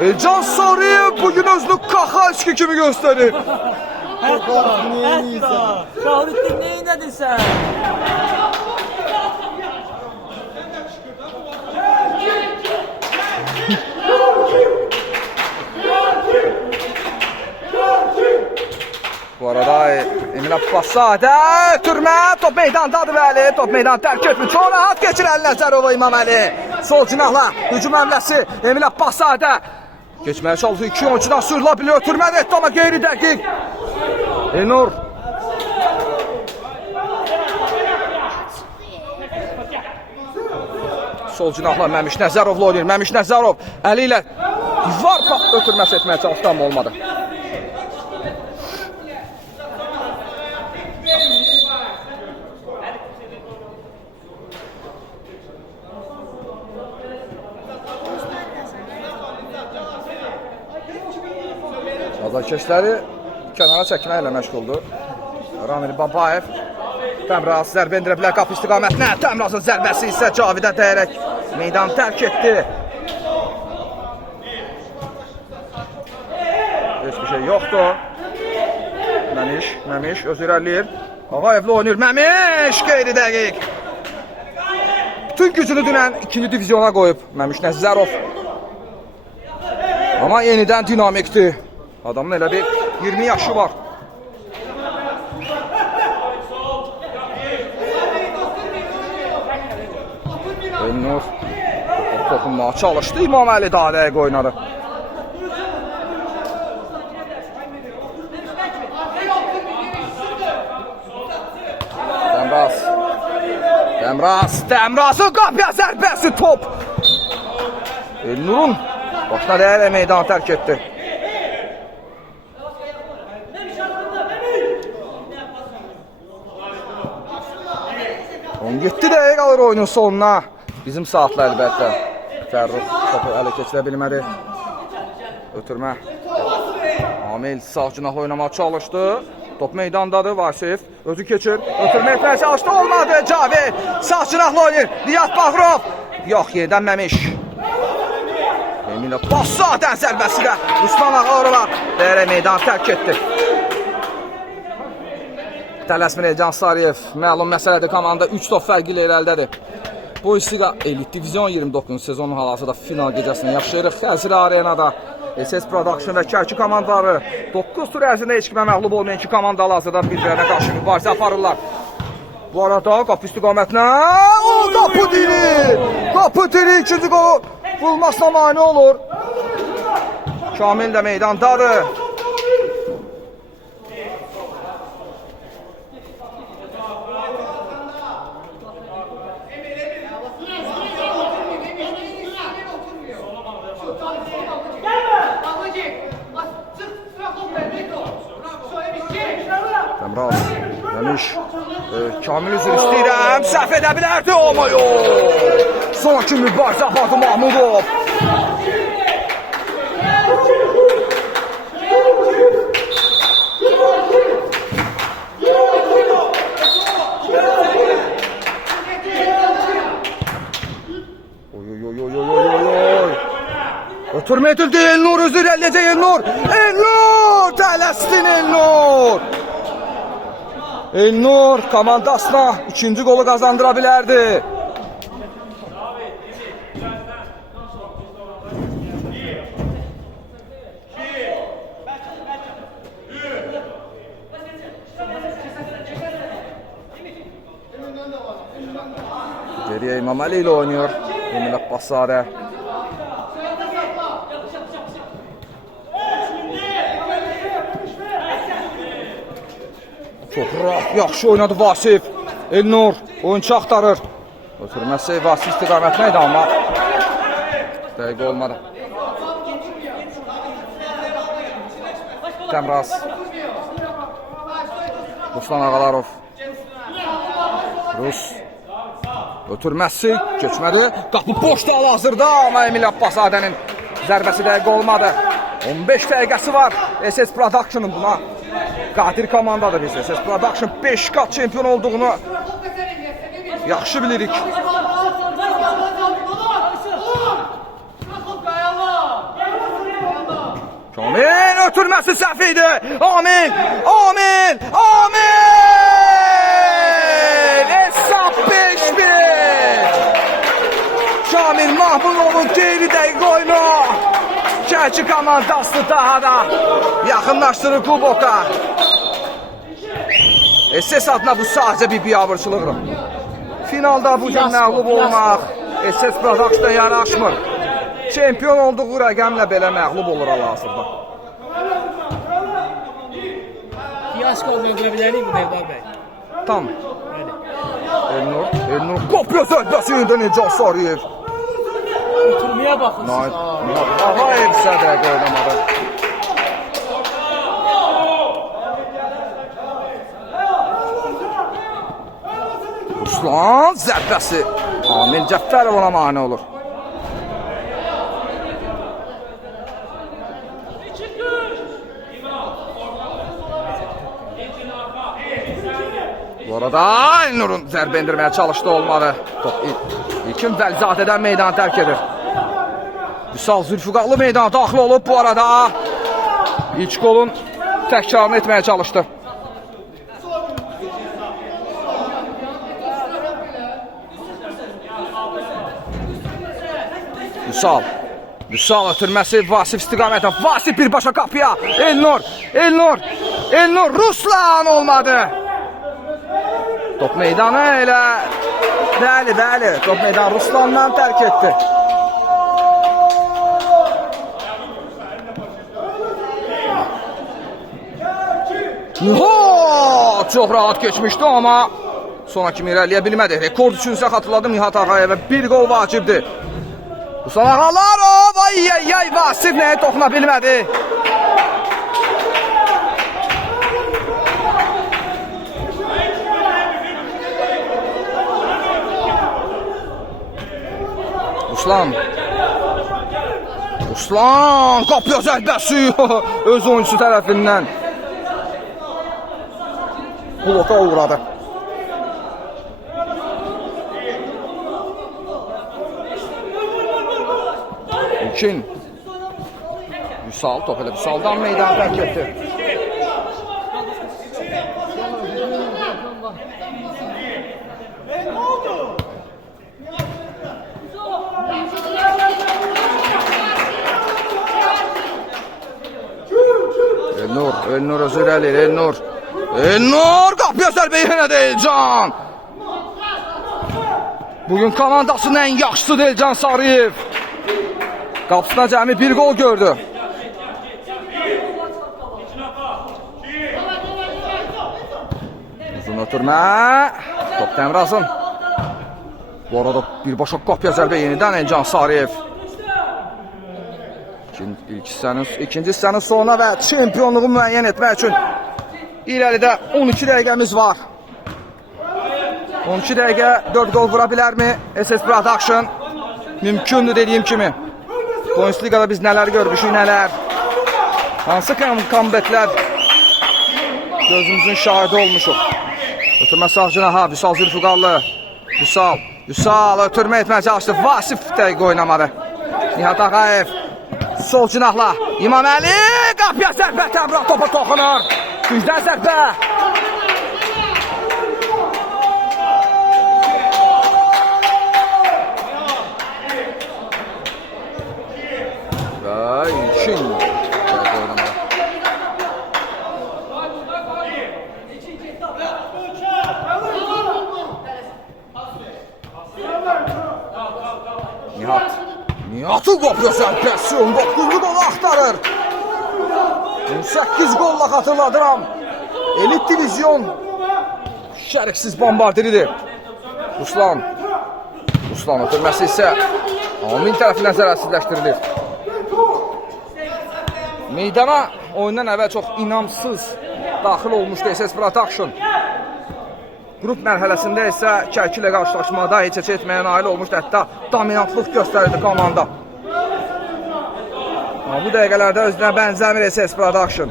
Və Can Sariyev bugün özünü Kaxalski kimi göstərir. Hətta, Şahidin neynədin sən? Bu arada Emil Abbaszadə ötürmə, top meydandadır bəli, top meydan tərk etmir. Çox rahat keçir Əli Nəzərova İmaməli. Sol cinahla hücum həmləsi Emil Abbaszadə. Geçməyə çalışır. 2 oyuncudan sürülə bilir. Ötürmə etdi amma qeyri dəqiq. Elnur. Sol cinahla Məmiş Nəzərovla oynayır. Məmiş Nəzərov əli ilə divar ötürməsi etməyə çalışdı amma olmadı. Azarkeşləri kənara çəkməklə məşğuldur. Ramil Babayev Təmraz zərbə endirə bilər qapı istiqamətinə. Təmrazın zərbəsi isə Cavidə dəyərək meydanı tərk etdi. Heç bir şey yoxdur. Məmiş özü irəliyir. Ağayevlə oynayır. Məmiş qeyri dəqiq. Bütün gücünü dünən 2-ci divizyona qoyub Məmiş Nəzərov. Amma yenidən dinamikdir. Adamın elə bir 20 yaşı var. Elnur toxunmağa çalışdı. İmaməli daha dəqiq oynadı. Təmrazın qapıya zərbəsi top. Elnur'un başına dəyərək meydanı tərk etdi. On 7 dəqiq alır oyunun sonuna. Bizim saatla əlbəttə. Fərrux topu ələ keçirə bilmədi. Ötürmə. Amil sağ cinahla oynamağa çalışdı. Top meydandadır. Vasif özü keçir. Ötürmə etməyə çalışdı. Olmadı. Cavid sağ cinahla oynayır. Nihat Bağrov. Yox, yerdən Məmiş. Eminə Bassadən zərbəsi də Ruslan Ağalarova dəyərək meydanı tərk etdi. Tələsmir Elcan Sarıyev. Məlum məsələdir, komanda 3 top fərqi ilə irəlidədir. Bu istiqa Elit Divizyon 29 sezonun hal-hazırda final gecəsində yaşayırıq. Xəzri Arenada SS Production və Kərki komandaları 9 tur ərzində heç kimə məğlub olmayan iki komanda hal-hazırda bir-birinə qarşı mübarizə aparırlar. Bu arada qapı istiqamətinə qapı diri ikinci qolu vurulmasına mane olur. Kamil də meydandadır. Təmraz, Məmiş, Kamil üzr istəyirəm, səhv edə bilərdi, amma yox. Sonraki mübarizə apardı Mahmudov. Ötürmə edildi Elnur, özür ələcək Elnur. Elnur, tələsdin Elnur. Elnur komandasına 3-cü qolu qazandıra bilərdi. Geriye İmaməli ilə oynuyor. Emil Abbaszadə. Çok rahat, yaxşı oynadı Vasif. Elnur oyuncu axtarır. Ötürməsi Vasif istiqamətinə idi amma dəqiq olmadı. Təmraz. Ruslan Ağalarov. Rus. Ötürməsi keçmədi. Qapı boşda hal-hazırda amma Emil Abbaszadənin zərbəsi dəqiq olmadı. 15 dəqiqəsi var SS Production'ın buna. Qadir komandadır biz. SS Production 5 qat çempion olduğunu yaxşı bilirik. Kamil ötürməsi səhv idi. Amil! Hesab 5-1. Kamil Mahmudovun qeyri dəqiq oyunu. Kərki komandası daha da yaxınlaşdırır kuboka. SS adına bu sadəcə bir biabırçılıqdır. Finalda bu gün məğlub olmaq SS Production'a yaraşmır. çempion olduğu rəqəmlə belə məğlub olur hal-hazırda. Fiyasko olmayan görə bilərik bu Eldar bəy. Tam. Bəli. Elnur qopya zərbəsi indi Necat Sariyev. Oturmaya baxın siz. Ağayev sədəq oynamadı. Ruslan zərbəsi. Amil Cəffərov ona mane olur. Bu arada Elnur'un zərbə indirməyə çalışdı, olmadı. Top İlkin Vəlzadədən meydanı tərk edir. Vüsal Zülfüqarlı meydana daxil olub bu arada. İlk golun təkrarını etməyə çalışdı. Vüsal ötürməsi Vasif istiqamətə. Vasif birbaşa qapıya. Elnur Ruslan olmadı. Top meydanı elə bəli. Top meydanı Ruslandan tərk etdi. Çox rahat geçmişdi ama sona kimi irəliyə bilmədi. Rekord üçünsə xatırladım Nihat Ağayevə. Bir gol vacibdir. Ruslan Ağalarov, ay Vasif nəyə toxuna bilmədi. Ruslan qapıya zərbəsi öz oyuncusu tərəfindən bloka uğradı. İlkin Vüsal top elə Vüsaldan meydanı tərk etdi. Elnur özür əlir, Elnur qapıya zərbə yenə də Elcan. Bugün komandasının ən yaxşısıdır Elcan Sariyev. Qapısına cəmi bir gol gördü. Uzun ötürmə. Top Təmrazın. Bu arada birbaşa qapıya zərbə yenidən Elcan Sariyev. İkinci hissənin sonuna və çempionluğu müəyyən etmək üçün irəlidə 12 dəqiqəmiz var. 12 dəqiqə 4 gol vura bilərmi SS Production? Mümkündür dediyim kimi. Bundesligada biz nələr görmüşük, nələr. Hansı comebacklər gözümüzün şahidi olmuşuq. Ötürmə sağ cinaha Vüsal Zülfüqarlı. Vüsal ötürmə etməyə çalışdı. Vasif dəqiqə oynamadı. Nihat Ağayev. Sol cinahla İmam Əli qapıya zərbə, Təmrah topa toxunur. Gücdən zərbə. Və İlkin Nihat'ın qapıya zərbəsi 19 gol axtarır. 18 golla xatırladıram. Elit divizyon şəriksiz bombardiridir. Ruslan ötürməsi isə Amin tərəfindən zərərsizləşdirilir. Meydana oyundan əvvəl çox inamsız daxil olmuşdu SS Production. Qrup mərhələsində isə Kərki ilə qarşılaşmada heç etməyə nail olmuşdu. Hətta dominantlıq göstərirdi komanda. Bu dəqiqələrdə özünə bənzəmir SS Production.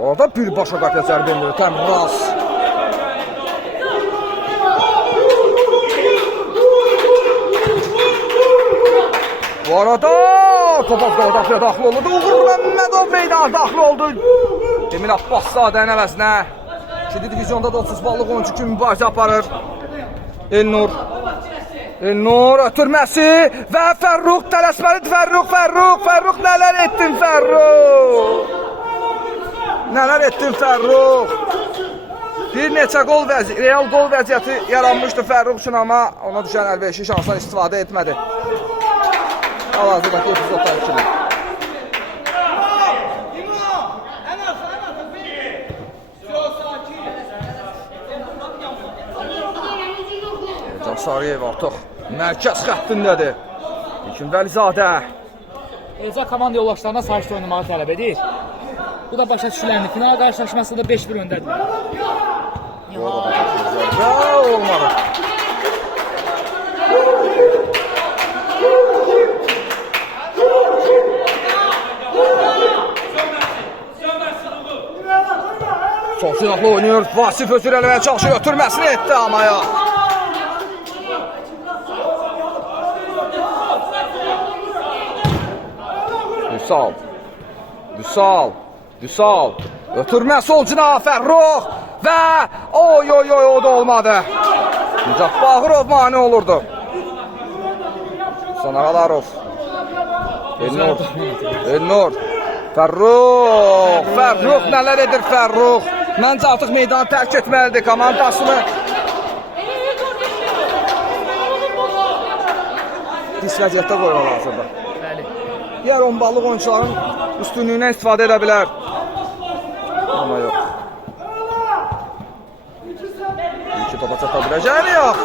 Orada birbaşa qapıya zərbə endirir Təmraz. Bu arada Topazqala qapıya daxil oldu. Uğur Məmmədov meydana daxil oldu. Emin Abbaszadən əvəzinə 2-ci divizyonda da 30 ballıq oyuncu kimi mübarizə aparır. Elnur ötürməsi və Fərruq tələsməlidir. Fərruq nələr etdin Fərruq? Nələr etdin Fərruq? Bir neçə real qol vəziyyəti yaranmışdı Fərrux üçün, amma ona düşən əlverişli şansdan istifadə etmədi. Hal-hazırdakı epizodlar kimi. Casariyev artıq mərkəz xəttindədir. İlkin Vəlizadə. Elca komanda yoldaşlarına sakit oynamağı tələb edir. Bu da başa düşüləndi. Final qarşılaşmasında 5-1 öndədir. Olmadı. Çox silahlı oynuyor. Vasif özür eləməyə çalışır. Ötürməsini etdi amma ya. Vüsal. Ötürmə sol cinah Fərrux və o da olmadı. Nicaf Bağırov mane olurdu. Sanağalarov. Elnur. Fərrux nələr edir Fərrux? Məncə artıq meydanı tərk etməlidir komandasını. Pis vəziyyətdə qoyurlar hazırda. Diğer 10 ballıq oyuncuların üstünlüğündən istifadə edə bilər. Amma yox. İki topa çata biləcəyini yox.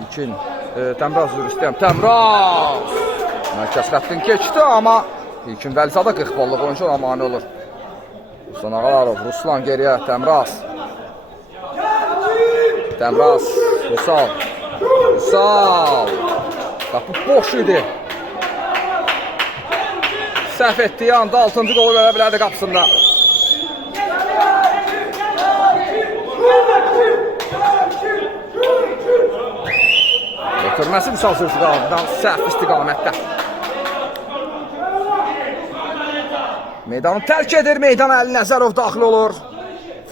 İlkin Təmraz üzr istəyəm. Təmraz! Mərkəz xəttin keçdi, amma İlkin Vəlizadə 40 ballıq oyuncu ona mane olur. Ruslan Ağalarov, Ruslan geriyə, Təmraz. Vüsal. Qapı boş idi. Səhv etdiyi anda 6-cı qolu verə bilərdi qapısında. Ötürməsi Vüsal Zülfüqalı'dan səhv istiqamətdə. Meydanı tərk edir. Meydan Əli Nəzərov daxil olur.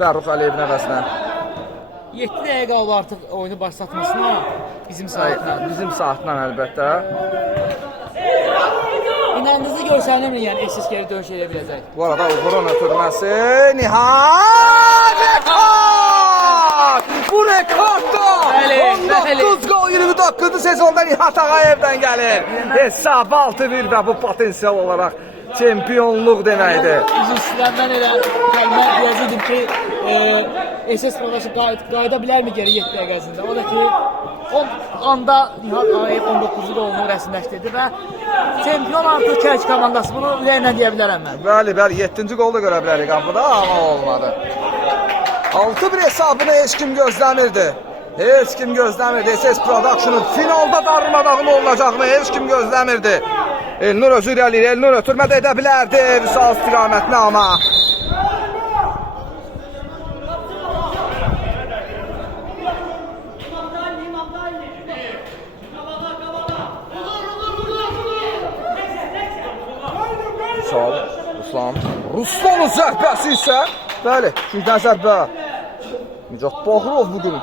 Fərrux Əliyevin əvəzinə. 7 dəqiqə oldu artıq oyunu başlatmasına bizim saatla. Bizim saatla əlbəttə. İnandığınızı görsənilmir, yəni eksiz geri dönüş edə biləcək. Bu arada Uğur'un ötürməsi nihayət rekord! Bu rekorddur! 19 gol 29 sezonda Nihat Ağayevdən gəlir. Hesab 6-1 və bu potensial olaraq çempionluq deməkdir. Üzüstüdən mən elə kəlmə yazıyordum ki, SS Prodaşı qayıda bilərmi geri 7 dəqiqəsində? O da ki, o anda Nihat Ağayev 19-cu golunu rəsmiləşdirdi və çempion artıq Kəlki komandası. Bunu ürəklə deyə bilərəm mən. Bəli, 7-ci qolu da görə bilərik qapıda, amma olmadı. 6-1 hesabını heç kim gözləmirdi. Heç kim gözləmirdi. SS Production'un finalda darmadağın olacağını heç kim gözləmirdi. Elnur özür eləyir, Elnur ötürmə də edə bilərdi Vüsal istiqamətini, amma Ruslanın zərbəsi isə bəli, 2-dən zərbə. Nicat Bağırov bugün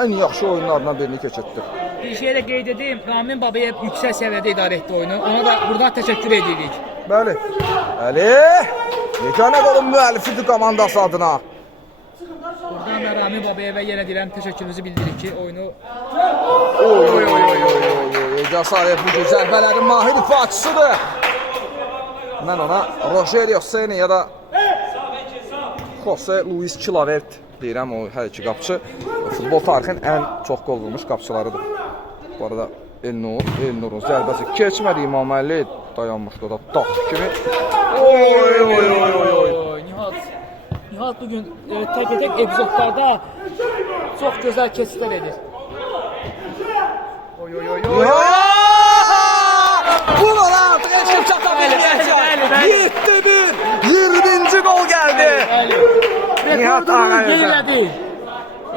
ən yaxşı oyunlarından birini keçirtdi. Bir şey də qeyd edeyim, Ramin Babayev yüksək səviyyədə idarə etdi oyunu. Ona da buradan təşəkkür edirik. Bəli. Əli, yeganə qolun müəllifidir komandası adına. Buradan da Ramin Babayevə yenə deyirəm, təşəkkürümüzü bildiririk ki, oyunu... Casariyev bu zərbələrin mahir ifaçısıdır. Mən ona Rogerio Seni ya da Jose Luis Chilavert deyirəm, o hər iki qapçı futbol tarixinin ən çox qol vurmuş qapçılarıdır. Bu arada Elnur'un zərbəsi keçmədi, İmaməlli dayanmışdı o da dağ kimi. Nihat bugün tək epizodlarda çox gözəl keçidlər edir. Bunu artıq heç kim çata bilməyəcək. 7-1, 20-ci qol gəldi. Nihat Ağayevdən.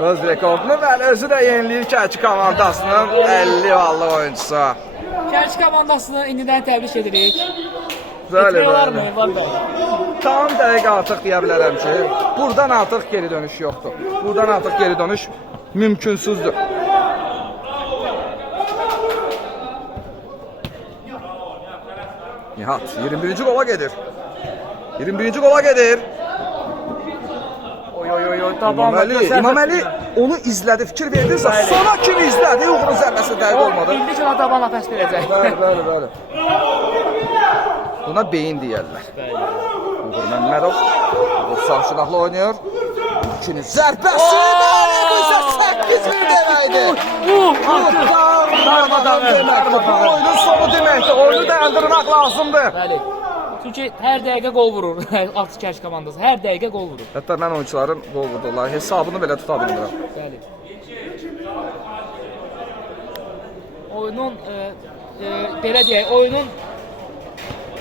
Öz rekordunu və özü də yeniləyir Kəlki komandasının 50 ballıq oyuncusu. Kəlki komandasını indidən təbrik edirik. Bəli. Tam dəqiq artıq deyə bilərəm ki, buradan artıq geri dönüş yoxdur. Buradan artıq geri dönüş mümkünsüzdür. Nihat 21-ci qola gedir. 21-ci qola gedir. Oy oy oy tabanla İmaməli onu izlədi, fikir verdinsə, sonra kimi izlədi, uğurun zərbəsi dəqiq olmadı. İndi ki, tabanla pəs verəcək. Bəli. Buna beyin deyərlər. Uğur Məmmədov Uğur sağ silahla oynayır. İkinin zərbəsi bizə 8 min deməkdir. Oyunun sonu deməkdir. Oyunu dayandırmaq lazımdır. Bəli. Çünki hər dəqiqə qol vurur Altı Kərş komandası. Hər dəqiqə qol vurur. Hətta mən oyuncuların qol vurdular. Hesabını belə tuta bilmirəm. Bəli. Oyunun belə deyək, oyunun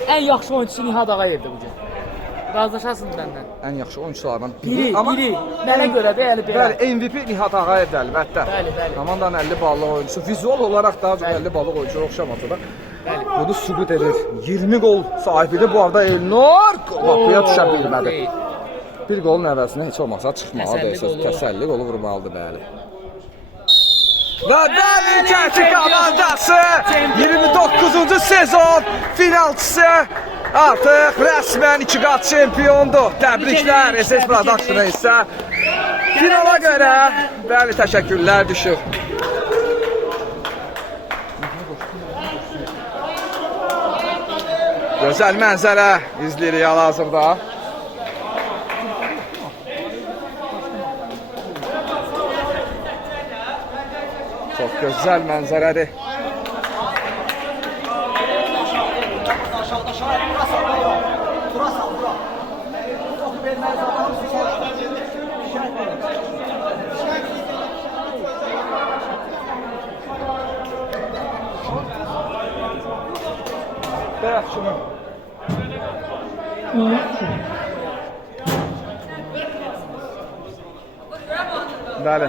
ən yaxşı oyunçusu Nihat Ağayevdir bu gün. Razılaşarsınız məndən. Ən yaxşı oyunculardan Biri. Amma Mənə görə də yəni belə. bəli, MVP Nihat Ağayevdir əlbəttə. Bəli. Komandanın 50 ballıq oyuncusu. Vizual olaraq daha çox 50 ballıq oyuncuya oxşamasa da bunu sübut edir. 20 gol sahibidir bu arada Elnur. Qapıya düşə bilmədi. Bir golun əvəzinə heç olmasa çıxmalıdır. Təsəlli qolu vurmalıdır bəli. Və bəli Kərki komandası 29-cu sezon finalçısı artıq rəsmən 2 qat çempiondur. Təbriklər SS Production-a isə finala görə bəli təşəkkürlər düşür. Gözəl mənzərə izləyirik hal-hazırda. Çox gözəl mənzərədir. Bırak şunu. Bəli.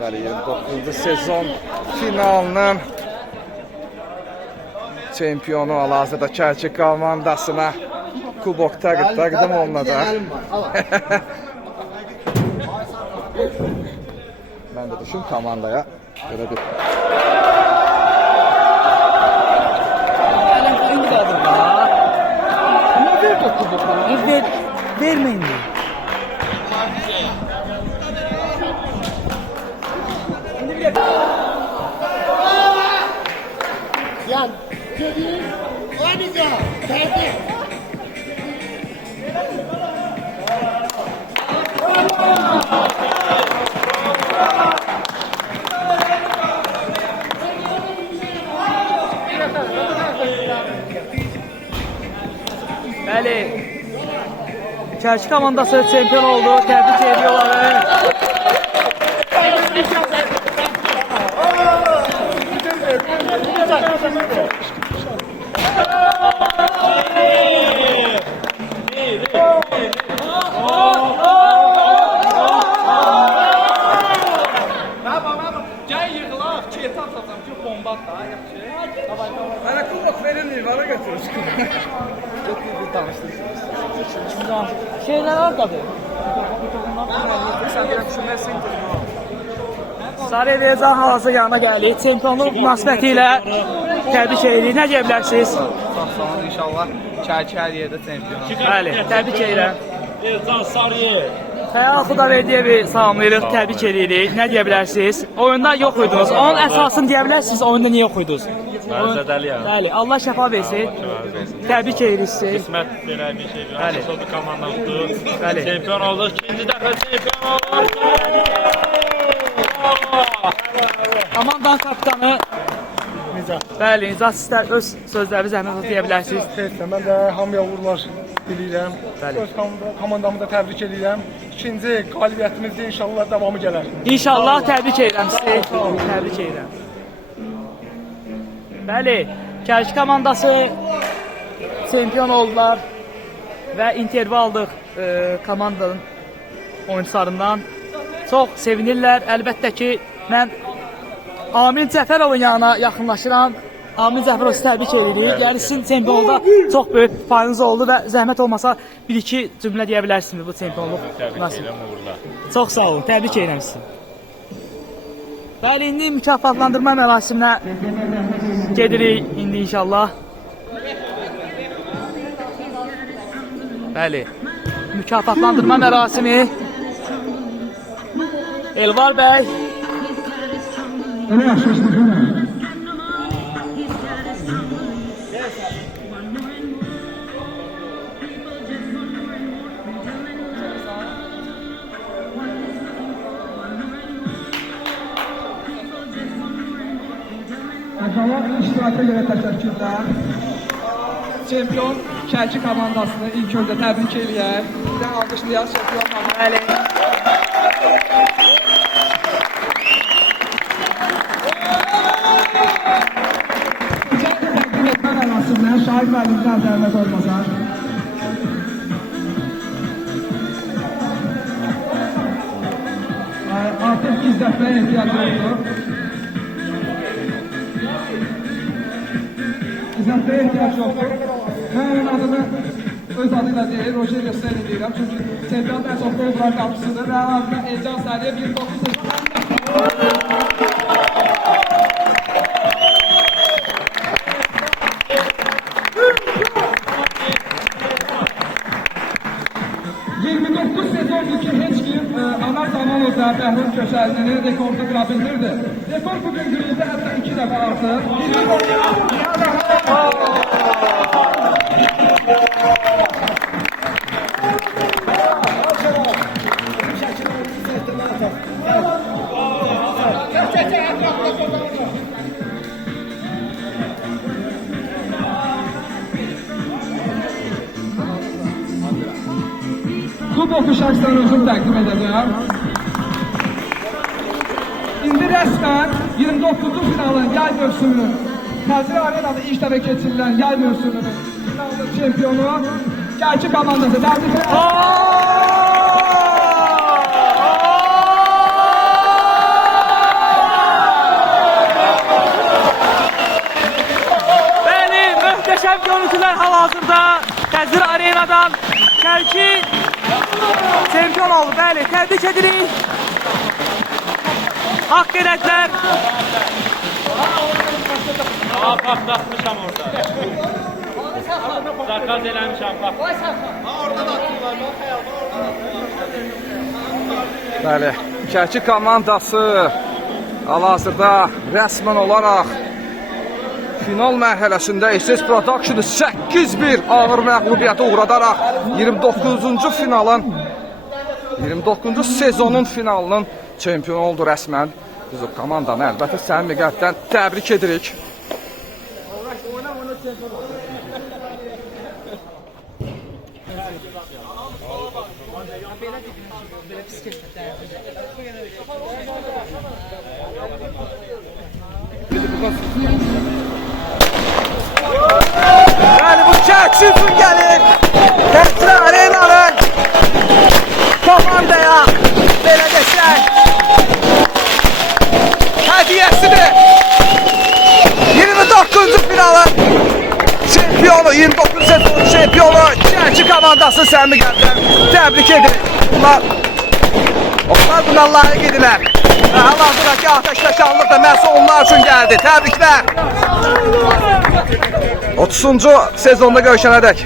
Bəli, 29-cu sezon finalının çempionu hal-hazırda Kərki komandasına kubok təqdim olunacaq. Mən də düşün komandaya belə bir Vermeyin. Yan, dediğin oynayacağım. Geldi. Bəli. Kərki komandası çempion oldu. Təbrik ediyorlar. Mənə kubok verilmir, bana götürür. Şeyler arkadır. Sən belə düşünməzsən ki. Sarı Reza halası yanına gəldi. Çempionluq münasibəti ilə təbrik edirik. Nə deyə bilərsiniz? Sağ olun inşallah. Kərki hər yerdə çempion. Bəli, təbrik edirəm. Elzan Sarıyer. Xəyal Xudaverdiyevi salamlayırıq, təbrik edirik. Nə deyə bilərsiniz? Oyunda yox idiniz. Onun əsasını deyə bilərsiniz, oyunda niyə yox idiniz? Zədəliyəm. Bəli, Allah şəfa versin. Təbrik edirik sizi. Qismət belə bir şey. Bəli. Sodu komandamızdır. Bəli. Çempion olduk. İkinci dəfə çempion olduk. Komandanın kapitanı Bəli, Nizat sizlər öz sözlərinizi zəhmət deyə bilərsiniz. Mən də hamıya uğurlar diləyirəm. Bəli. Öz komandamı da təbrik edirəm. İkinci qalibiyyətimizdə inşallah davamı gələr. İnşallah təbrik edirəm sizi. Təbrik edirəm. Bəli, Kərki komandası çempion oldular və intervyu aldıq komandanın oyuncularından. Çox sevinirlər. Əlbəttə ki, mən Amin Cəfərovun yanına yaxınlaşıram. Amin Cəfərov sizi təbrik edirik. Yəni sizin çempionluqda çox böyük payınız oldu və zəhmət olmasa bir-iki cümlə deyə bilərsiniz bu çempionluq Təbrik nasıl? edirəm uğurlar. Çox sağ olun, təbrik edirəm sizi. Bəli, indi mükafatlandırma mərasiminə gedirik indi inşallah. Bəli, mükafatlandırma mərasimi Elvar bəy. Əvvəla iştirakə görə təşəkkürlər. Çempion Şəlki komandasını ilk öncə təbrik eləyək. Bir də alqışlayaq çempion komandasını. Təqdim etmə mərasiminə Şahid müəllimdən zəhmət olmasa. Artıq izlətməyə ehtiyac yoxdur. İzlətməyə ehtiyac yoxdur. Mən onun adını öz adıyla deyil, Roger Yossel'ini deyirəm. Çünki çempionat ən çox gol vuran qapısıdır və ardına Elcan Səriyə 1-9 sezondur ki, heç kim Anar Zamanova Bəhruz Köşəlinin rekordu qıra bildirdi. Rekord bugün günümüzdə hətta 2 dəfə artır. Kuboku şəxsən özüm təqdim edəcəm. İndi rəsmən 29-cu finalın yay mövsümünün Xəzri Arenada ilk dəfə keçirilən yay mövsümünün finalın çempionu Gəlki komandası. Təbrik edirəm. Bəli, möhtəşəm görüntülər hal-hazırda Xəzri Arenadan Gəlki çempion oldu. Bəli, təbrik edirik. Haqq elədilər. Patlatmışam orada. Zakaz eləmişəm. Bəli, Gəlki komandası hal-hazırda rəsmən olaraq final mərhələsində SS Production-ı 8-1 ağır məğlubiyyətə uğradaraq 29-cu finalın 29-cu sezonun finalının çempionu oldu rəsmən. Biz o komandanı əlbəttə səmimi qəlbdən təbrik edirik. Bəli, bu Gəlki üçün gəlir. Xəzri Arenanın komandaya belə desək hədiyyəsidir. 29-cu finalın çempionu, 29 sezonun çempionu Gəlki komandası səmimi qəlbdən təbrik edirik. Onlar buna layiq idilər. Və hal-hazırdakı atəşləşanlıq da məhz onlar üçün gəldi. Təbriklər. 30-cu sezonda görüşənədək.